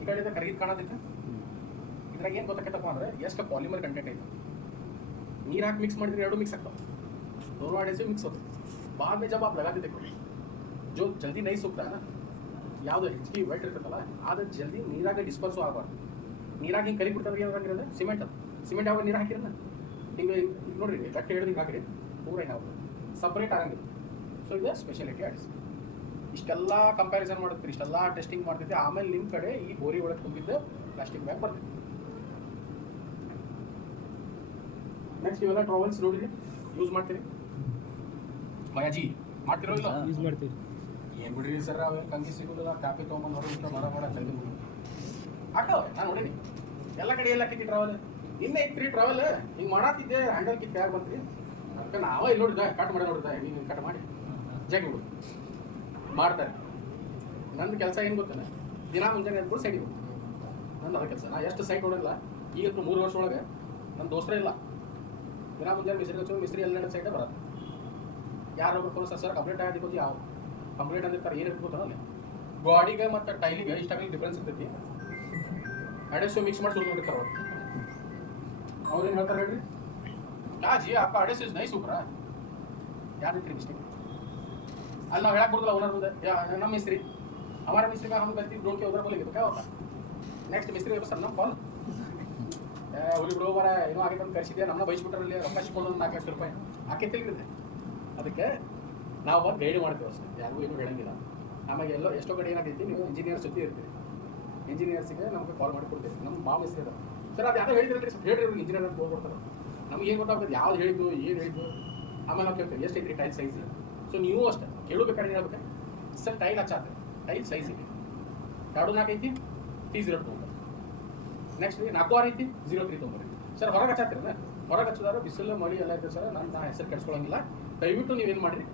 ಈ ಕಡೆಯಿಂದ ಕರಗಿದ್ದು ಕಾಣತೈತೆ. ಇದ್ರಾಗ ಏನು ಗೊತ್ತಾಗತ್ತಪ್ಪ ಅಂದ್ರೆ ಎಷ್ಟು ಪಾಲಿಮರ್ ಕಂಟೆಂಟ್ ಐತೆ. ನೀರು ಹಾಕಿ ಮಿಕ್ಸ್ ಮಾಡಿದ್ರೆ ಎರಡು ಮಿಕ್ಸ್ ಆಗ್ತಾವೆ, दोनों एडेसिव मिक्स होते हैं. बाद में जब आप लगाते देखो जो जल्दी नहीं सूखता है ना, ಯಾವುದು ಹೆಚ್ಚಿಗೆ ವೆಟ್ ಇರ್ತದಲ್ಲ ಅದು ಜಲ್ದಿ ನೀರಾಗ ಡಿಸ್ಪರ್ಸು ಆಗಬಾರ್ದು. ನೀರಾಗಿ ಹಿಂಗೆ ಕರಿ ಬಿಡ್ತಾರೆ ಏನಾಗಿರೋದು ಸಿಮೆಂಟ್. ಅದು ಸಿಮೆಂಟ್ ಯಾವಾಗ ನೀರು ಹಾಕಿರೋಣ ಹಿಂಗೆ ಈಗ ನೋಡ್ರಿ ಗಟ್ಟಿ ಹಿಡಿದು ಹಿಂಗೆ ಹಾಕಿರಿ ಪೂರ ಏನಾಗುತ್ತೆ ಸಪ್ರೇಟ್ ಆಗಂಗಿಲ್ಲ. ಸೊ ಇದು ಸ್ಪೆಷಾಲಿಟಿ ಅಡಿಸಿವ್. ಇಷ್ಟೆಲ್ಲ ಕಂಪ್ಯಾರಿಸನ್ ಮಾಡ್ತೀರಿ, ಇಷ್ಟೆಲ್ಲ ಟೆಸ್ಟಿಂಗ್ ಮಾಡ್ತಿದ್ದೆ, ಆಮೇಲೆ ನಿಮ್ಮ ಕಡೆ ಈ ಗೋರಿ ಒಳಗೆ ತುಂಬಿದ್ದು ಪ್ಲಾಸ್ಟಿಕ್ ಬ್ಯಾಗ್ ಬರ್ತೈತಿ. ನೆಕ್ಸ್ಟ್ ಇವೆಲ್ಲ ಟ್ರಾವೆಲ್ಸ್ ನೋಡಿರಿ, ಯೂಸ್ ಮಾಡ್ತೀರಿ ಭಯಾಜಿ? ಮಾಡ್ತಿರೋ ಇಲ್ಲ? ಯೂಸ್ ಮಾಡ್ತೀವಿ. ಏನು ಬಿಡ್ರಿ ಸರ್, ಅವೆ ಕಂಗಿ ಸಿಗೋದಿಲ್ಲ, ಕಾಪಿ ತೊಗೊಂಬಂದು ಹೊರಬಿಟ್ಟು ಮರ ಜಲ್ದಿ ಹಾಕವೆ. ನಾನು ನೋಡೀನಿ ಎಲ್ಲ ಕಡೆ ಎಲ್ಲ ಕಿಕ್ಕಿ ಟ್ರಾವೆಲ್ ಇನ್ನೇ ಐತ್ರಿ ಟ್ರಾವೆಲ್ ಹಿಂಗೆ ಮಾಡತ್ತಿದ್ದೆ, ಹ್ಯಾಂಡಲ್ ಕಿಕ್ ಯಾರು ಬಂತ್ರಿ ಅದಕ್ಕೆ ನಾವೇ ಇಲ್ಲಿ ನೋಡಿದ್ದೆ, ಕಟ್ ಮಾಡಿ ನೋಡಿದ್ದೆ, ನೀವು ಕಟ್ ಮಾಡಿ ಜಾಗಿ ಬಿಡು ಮಾಡ್ತಾರೆ. ನಂದು ಕೆಲಸ ಏನು ಗೊತ್ತಿಲ್ಲ, ದಿನ ಮುಂಜಾನೆ ಅಂದ್ಬಿಟ್ಟು ಸೈಡಿಗೆ ಹೋಗ್ತೀನಿ. ನಂದು ಅದ ಕೆಲಸ. ನಾ ಎಷ್ಟು ಸೈಟ್ ನೋಡಿಲ್ಲ ಈಗ 3 ವರ್ಷ ಒಳಗೆ ನನ್ನ ದೋಸ್ತರ ಇಲ್ಲ. ದಿನ ಮುಂಜಾನೆ ಮಿಸ್ತ್ರಿ ಎಲ್ಲ ಸೈಟೇ ಬರೋದು. ಯಾರೊಬ್ರು ಫೋನ್ ಸರ್ ಕಂಪ್ಲೀಟ್ ಆಗೋದಕ್ಕೆ ಯಾವ ಕಂಪ್ಲೀಟ್ ಅಂದಿರ್ತಾರೆ, ಏನು ಇರ್ಬೋದು ಅಲ್ಲಿ ಗಾಡಿಗೆ ಮತ್ತು ಟೈಲಿಗೆ ಇಷ್ಟಾಗಲಿ ಡಿಫ್ರೆನ್ಸ್ ಇರ್ತೈತಿ. ಅಡೆಸಿವ್ ಮಿಕ್ಸ್ ಮಾಡಿ ಸುಳ್ಳು ನೋಡಿರ್ತಾರೆ ಅವ್ರು. ಅವ್ರೇನು ಹೇಳ್ತಾರೆ ಹೇಳ್ರಿ, क्या जी आपका एडेसिव नहीं सूख रहा है, याद है मिस्टेक ಅಲ್ಲಿ ನಾವು ಹೇಳಕ್ ಬರೋದಿಲ್ಲ ಓನರ್ ಮುಂದೆ. ನಮ್ಮ ಮಿಸ್ತ್ರಿ हमारा मिस्त्री का हम गलती ढूंढ के उधर बोलेंगे तो क्या होता? नेक्स्ट मिस्त्री सर ನಮ್ಮ ಕಾಲ್ ಹುಲಿ ಬಿಡೋ ಬರ ಏನೋ ಆಗಿದೆ ಅಂತ ಕಳಿಸಿದ್ದೆ, ನಮ್ಮನ್ನ ಬಯಸ್ಬಿಟ್ರಲ್ಲಿ ರೊಕ್ಕ ಸಿಕ್ಕೊಂಡು 4 ಲಕ್ಷ ರೂಪಾಯಿ ಆಕೆ ತಿಳಿದಿದೆ. ಅದಕ್ಕೆ ನಾವು ಬಂದು ಗೈಡ್ ಮಾಡ್ತೀವಿ ಅಷ್ಟೇ, ಯಾರಿಗೂ ಏನೂ ಹೇಳಂಗಿಲ್ಲ. ಆಮೇಲೆ ಎಲ್ಲೋ ಎಷ್ಟೋ ಕಡೆ ಏನಾಗೈತಿ, ನೀವು ಇಂಜಿನಿಯರ್ಸ್ ಜೊತೆ ಇರ್ತೀರಿ, ಇಂಜಿನಿಯರ್ಸಿಗೆ ನಮಗೆ ಕಾಲ್ ಮಾಡಿ ಕೊಡ್ತೀವಿ. ನಮ್ಮ ಮಾವ ಮಿಸ್ತ್ರಿ ಅದ ಸರ್, ಅದು ಯಾರೋ ಹೇಳಿದ್ರಿ ಸ್ವಲ್ಪ ಹೇಳ್ರಿ, ಇವ್ರಿಗೆ ಇಂಜಿನಿಯರ್ ಅಂತ ಹೋಗ್ಬಿಡ್ತಾರೆ. ನಮ್ಗೆ ಏನು ಗೊತ್ತಾಗ್ತದೆ ಯಾವ್ದು ಹೇಳಿದ್ದು ಏನು ಹೇಳಿದ್ದು. ಆಮೇಲೆ ನಾವು ಕೇಳ್ತೀವಿ ಎಷ್ಟು ಐತ್ರಿ ಟೈಲ್ ಸೈಜ್. ಸೊ ನೀವು ಅಷ್ಟೇ ಕೇಳಬೇಕಾದ್ರೆ ಹೇಳ್ಬೇಕು ಸರ್ ಟೈಲ್ ಹಚ್ಚಾತ ಟೈಲ್ ಸೈಜ್ ಇದೆ 2.4 ಐತಿ T02 ತೊಗೊಂಡ್ರೆ, ನೆಕ್ಸ್ಟ್ 4 ಐತಿ 03 ತೊಗೊಂಡ್ರೆ. ಸರ್ ಹೊರಗೆ ಹಚ್ಚಾತಿರಲ್ಲ, ಹೊರಗೆ ಹಚ್ಚಿದಾರೆ ಬಿಸಿಲು ಮಳಿ ಎಲ್ಲ ಇದೆ ಸರ್, ನಾನು ಹೆಸರು ಕೆಡ್ಸ್ಕೊಳಂಗಿಲ್ಲ, ದಯವಿಟ್ಟು ನೀವೇನು ಮಾಡಿರಿ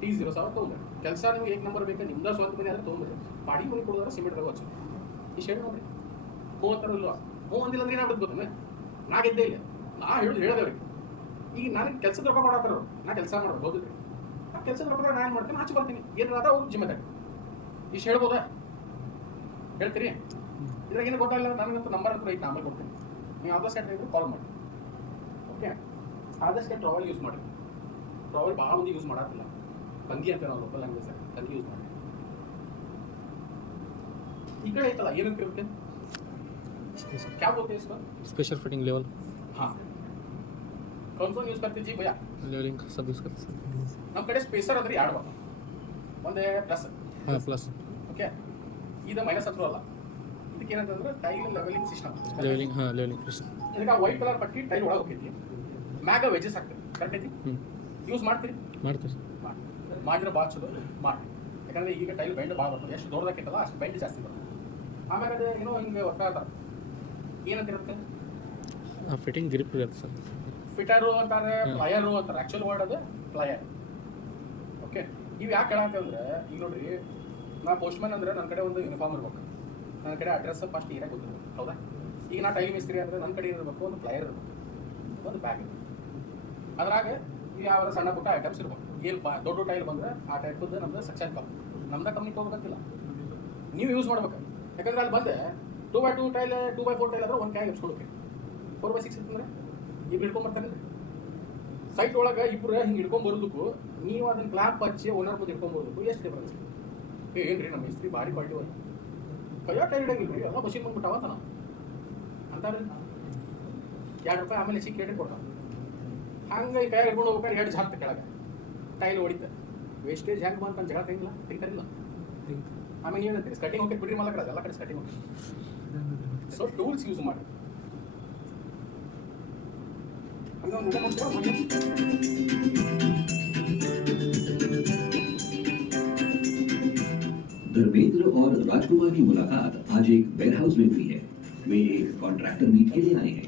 T07 ತೊಗೊಂಡ್ರೆ. ಕೆಲಸ ನಿಮ್ಗೆ 1 ನಂಬರ್ ಬೇಕು, ನಿಮ್ದು ಸ್ವಂತ ಮನೆ ಆದರೆ ತೊಗೊಂಡ್ರಿ. ಬಾಡಿ ಮನೆ ಕೊಡೋದ್ರೆ ಸಿಮೆಂಟ್ದಾಗ ಹಚ್ಚಿ ಈ ಶೇಡ್ ನೋಡ್ರಿ. ಹೂ ಅಂತಾರ ಇಲ್ವಾ? ಹೂ ಅಂದಿಲ್ಲ ಅಂದ್ರೆ ಏನಾಗ್ಬಿಟ್ಟು ಗೊತ್ತೇನೆ, ನಾ ಗೆದ್ದೇ ಇಲ್ಲ. ನಾ ಹೇಳಿದವ್ರಿಗೆ ಈಗ ನನಗೆ ಕೆಲಸದ ರೊಕ್ಕ ಮಾಡತ್ತಾರ, ನಾ ಕೆಲಸ ಮಾಡೋದು ಹೋಗಿದ್ರಿ, ನಾ ಕೆಲಸದ ರೊಕ್ಕ ನಾನು ಏನು ಮಾಡ್ತೀನಿ, ಆಚೆ ಬರ್ತೀನಿ, ಏನಾದ ಅವ್ರು ಜಿಮ್ಮೆದಾರಿ. ಇಷ್ಟು ಹೇಳ್ಬೋದಾ? ಹೇಳ್ತೀರಿ? ಇದ್ರಾಗ ಏನು ಗೊತ್ತಾಗಲ್ಲ, ನನಗಂತೂ ನಂಬರ್ ಅಂತ ಐತೆ, ಆಮೇಲೆ ಕೊಡ್ತೀನಿ. ನೀವು ಯಾವುದೋ ಸೆಟ್ ಇದ್ರು ಕಾಲ್ ಮಾಡಿ. ಓಕೆ, ಆದಷ್ಟು ಟ್ರಾವೆಲ್ ಯೂಸ್ ಮಾಡಿ. ಟ್ರಾವೆಲ್ ಭಾಳ ಮಂದಿ ಯೂಸ್ ಮಾಡತ್ತಿಲ್ಲ, ಕಂಗಿ ಅಂತ ನಾವು ಲೋಕಲ್ ಲ್ಯಾಂಗ್ವೇಜ್ ಕಂಗಿ ಯೂಸ್ ಮಾಡಿ. ಈ ಕಡೆ ಐತಲ್ಲ ಏನಂತ ಇರುತ್ತೆ, क्या बोलते हैं इसको? Special fitting level. हाँ, कौन कौन यूज करते जी भैया? लेवलिंग सब यूज करते सर. ನಮ್ಮ ಕಡೆ ಸ್ಪೇಸರ್ ಅಂದ್ರೆ 2 ಬರ್ತಾವೆ, ಒಂದೇ ಪ್ಲಸ್. ಹಾಂ ಪ್ಲಸ್. ಓಕೆ, ಇದು ಮೈನಸ್ ಹತ್ರ ಅಲ್ಲ, ಇದಕ್ಕೆ ಏನಂತಂದ್ರೆ ಟೈಲ್ ಲೆವೆಲಿಂಗ್ ಸಿಸ್ಟಮ್. ಲೆವೆಲಿಂಗ್, ಹಾಂ ಲೆವೆಲಿಂಗ್ ಸಿಸ್ಟಮ್. ಇದಕ್ಕೆ ವೈಟ್ ಕಲರ್ ಪಟ್ಟಿ ಟೈಲ್ ಒಳಗೆ ಹೋಗ್ತೈತಿ, ಮ್ಯಾಗ ವೆಜಸ್ ಆಗ್ತದೆ. ಕರೆಕ್ಟ್ ಐತಿ? ಯೂಸ್ ಮಾಡ್ತೀರಿ? ಮಾಡ್ತೀವಿ ಮಾಡಿದ್ರೆ ಭಾಳ ಚಲೋ ಮಾಡಿ. ಯಾಕಂದ್ರೆ ಈಗ ಟೈಲ್ ಬೆಂಡ್ ಭಾಳ ಬರ್ತದೆ, ಎಷ್ಟು ದೊಡ್ಡದಾಕೈತಲ್ಲ ಅಷ್ಟು ಬೆಂಡ್ ಜಾಸ್ತಿ ಬರ್ತದೆ. ಆಮೇಲೆ ಅದು ಏನೋ ಹಿಂಗೆ ಒತ್ತಾಡ್ತಾರೆ, ಏನಂತಿರುತ್ತೆ ಫಿಟ್ಟಿಂಗ್ ಗ್ರಿಪ್ ಇರುತ್ತೆ ಸರ್. ಫಿಟರು ಅಂತಾರೆ, ಪ್ಲಯರು ಅಂತಾರೆ. ಆ್ಯಕ್ಚುಲ್ ವರ್ಡ್ ಅದು ಪ್ಲಯರ್. ಓಕೆ, ಇವು ಯಾಕೆ ಹೇಳತ್ತಂದ್ರೆ ಈಗ ನೋಡ್ರಿ, ನಾ ಪೋಸ್ಟ್ಮನ್ ಅಂದ್ರೆ ನನ್ನ ಕಡೆ ಒಂದು ಯೂನಿಫಾರ್ಮ್ ಇರ್ಬೇಕು, ನನ್ನ ಕಡೆ ಅಡ್ರೆಸ್ ಫಸ್ಟ್ ಏನೇ ಗೊತ್ತಿರ್ಬೇಕು, ಹೌದಾ? ಈಗ ನಾ ಟೈಲ್ ಮಿಸ್ತ್ರಿ ಅಂದರೆ ನನ್ನ ಕಡೆ ಇರಬೇಕು ಒಂದು ಪ್ಲಯರ್ ಇರಬೇಕು, ಒಂದು ಬ್ಯಾಗ್ ಇರಬೇಕು. ಅದ್ರಾಗ ಯಾವ ಸಣ್ಣ ಪುಟ್ಟ ಐಟಮ್ಸ್ ಇರ್ಬೇಕು. ಏನಪ್ಪ ದೊಡ್ಡ ಟೈಲ್ ಬಂದರೆ ಆ ಟೈಪದ್ದು ನಮ್ದು ಸೆಕ್ಷನ್ ಕಮ್ ನಮ್ದು ಕಂಪ್ನಿ ಹೋಗ್ಬೇಕಂತಿಲ್ಲ, ನೀವು ಯೂಸ್ ಮಾಡ್ಬೇಕು. ಯಾಕಂದ್ರೆ ಅಲ್ಲಿ ಬಂದೆ 2x2 ಟೈಲ್ 2x4 ಟೈಲ್ ಆದ್ರೆ ಒಂದು ಕ್ಯಾಗ್ ಇಟ್ಸ್ಕೊಳಕ್ಕೆ, 4x6 ಅಂತಂದ್ರೆ ಇಬ್ರು ಹಿಡ್ಕೊಂಬರ್ತಾರೆ. ಸೈಟ್ ಒಳಗೆ ಇಬ್ಬರು ಹಿಂಗೆ ಹಿಡ್ಕೊಂಬರೋದಕ್ಕೂ ನೀವು ಅದನ್ನ ಕ್ಲಾಪ್ ಹಚ್ಚಿ ಓನರ್ ಬಂದು ಹಿಡ್ಕೊಂಬರೋದಕ್ಕೂ ಎಷ್ಟು ಡಿಫ್ರೆನ್ಸ್? ಏನ್ರಿ ನಮ್ಮ ಮಿಸ್ತ್ರಿ ಭಾರಿ ಕ್ವಾಲಿಟಿ ಹೋಗಿ ಕೈಯ ಟೈಲ್ ಹಿಡಂಗಿಲ್ಲ ರೀ, ಎಲ್ಲ ಮಷಿನ್ ಬಂದ್ಬಿಟ್ಟಾವ ಅಂತ ನಾವು ಅಂತಾರೆ. ₹2 ಆಮೇಲೆ ಹೆಚ್ಚಿಗೆ ಕೇಳಿ ಕೊಡ್ತಾವೆ. ಹಂಗೆ ಈ ಕೈ ಹಿಡ್ಕೊಂಡು ಹೋಗ್ಬೇಕಾದ್ರೆ 2 ಜಾಗ್ತ ಕೆಳಗೆ ಟೈಲ್ ಹೊಡಿತಾರೆ. ವೇಸ್ಟೇಜ್ ಹೆಂಗೆ ಬಂತ ಜಗಳ ತೆಗಿತಾರಿಲ್ಲ. ಆಮೇಲೆ ನೀವು ಹೇಳ್ತೀರಿ ಸ್ಕಟಿಂಗ್ ಹೋಗಿ ಬಿಡ್ರಿ ಮಲಕರ, ಎಲ್ಲ ಕಡೆ ಸ್ಕಟಿಂಗ್ ಹೋಗಿ. ಸೊ ಟೂಲ್ಸ್ ಯೂಸ್ ಮಾಡಿ. धर्मेंद्र और राजकुमार की मुलाकात आज एक वेयरहाउस में हुई है। वे एक कॉन्ट्रैक्टर मीट के लिए आए हैं।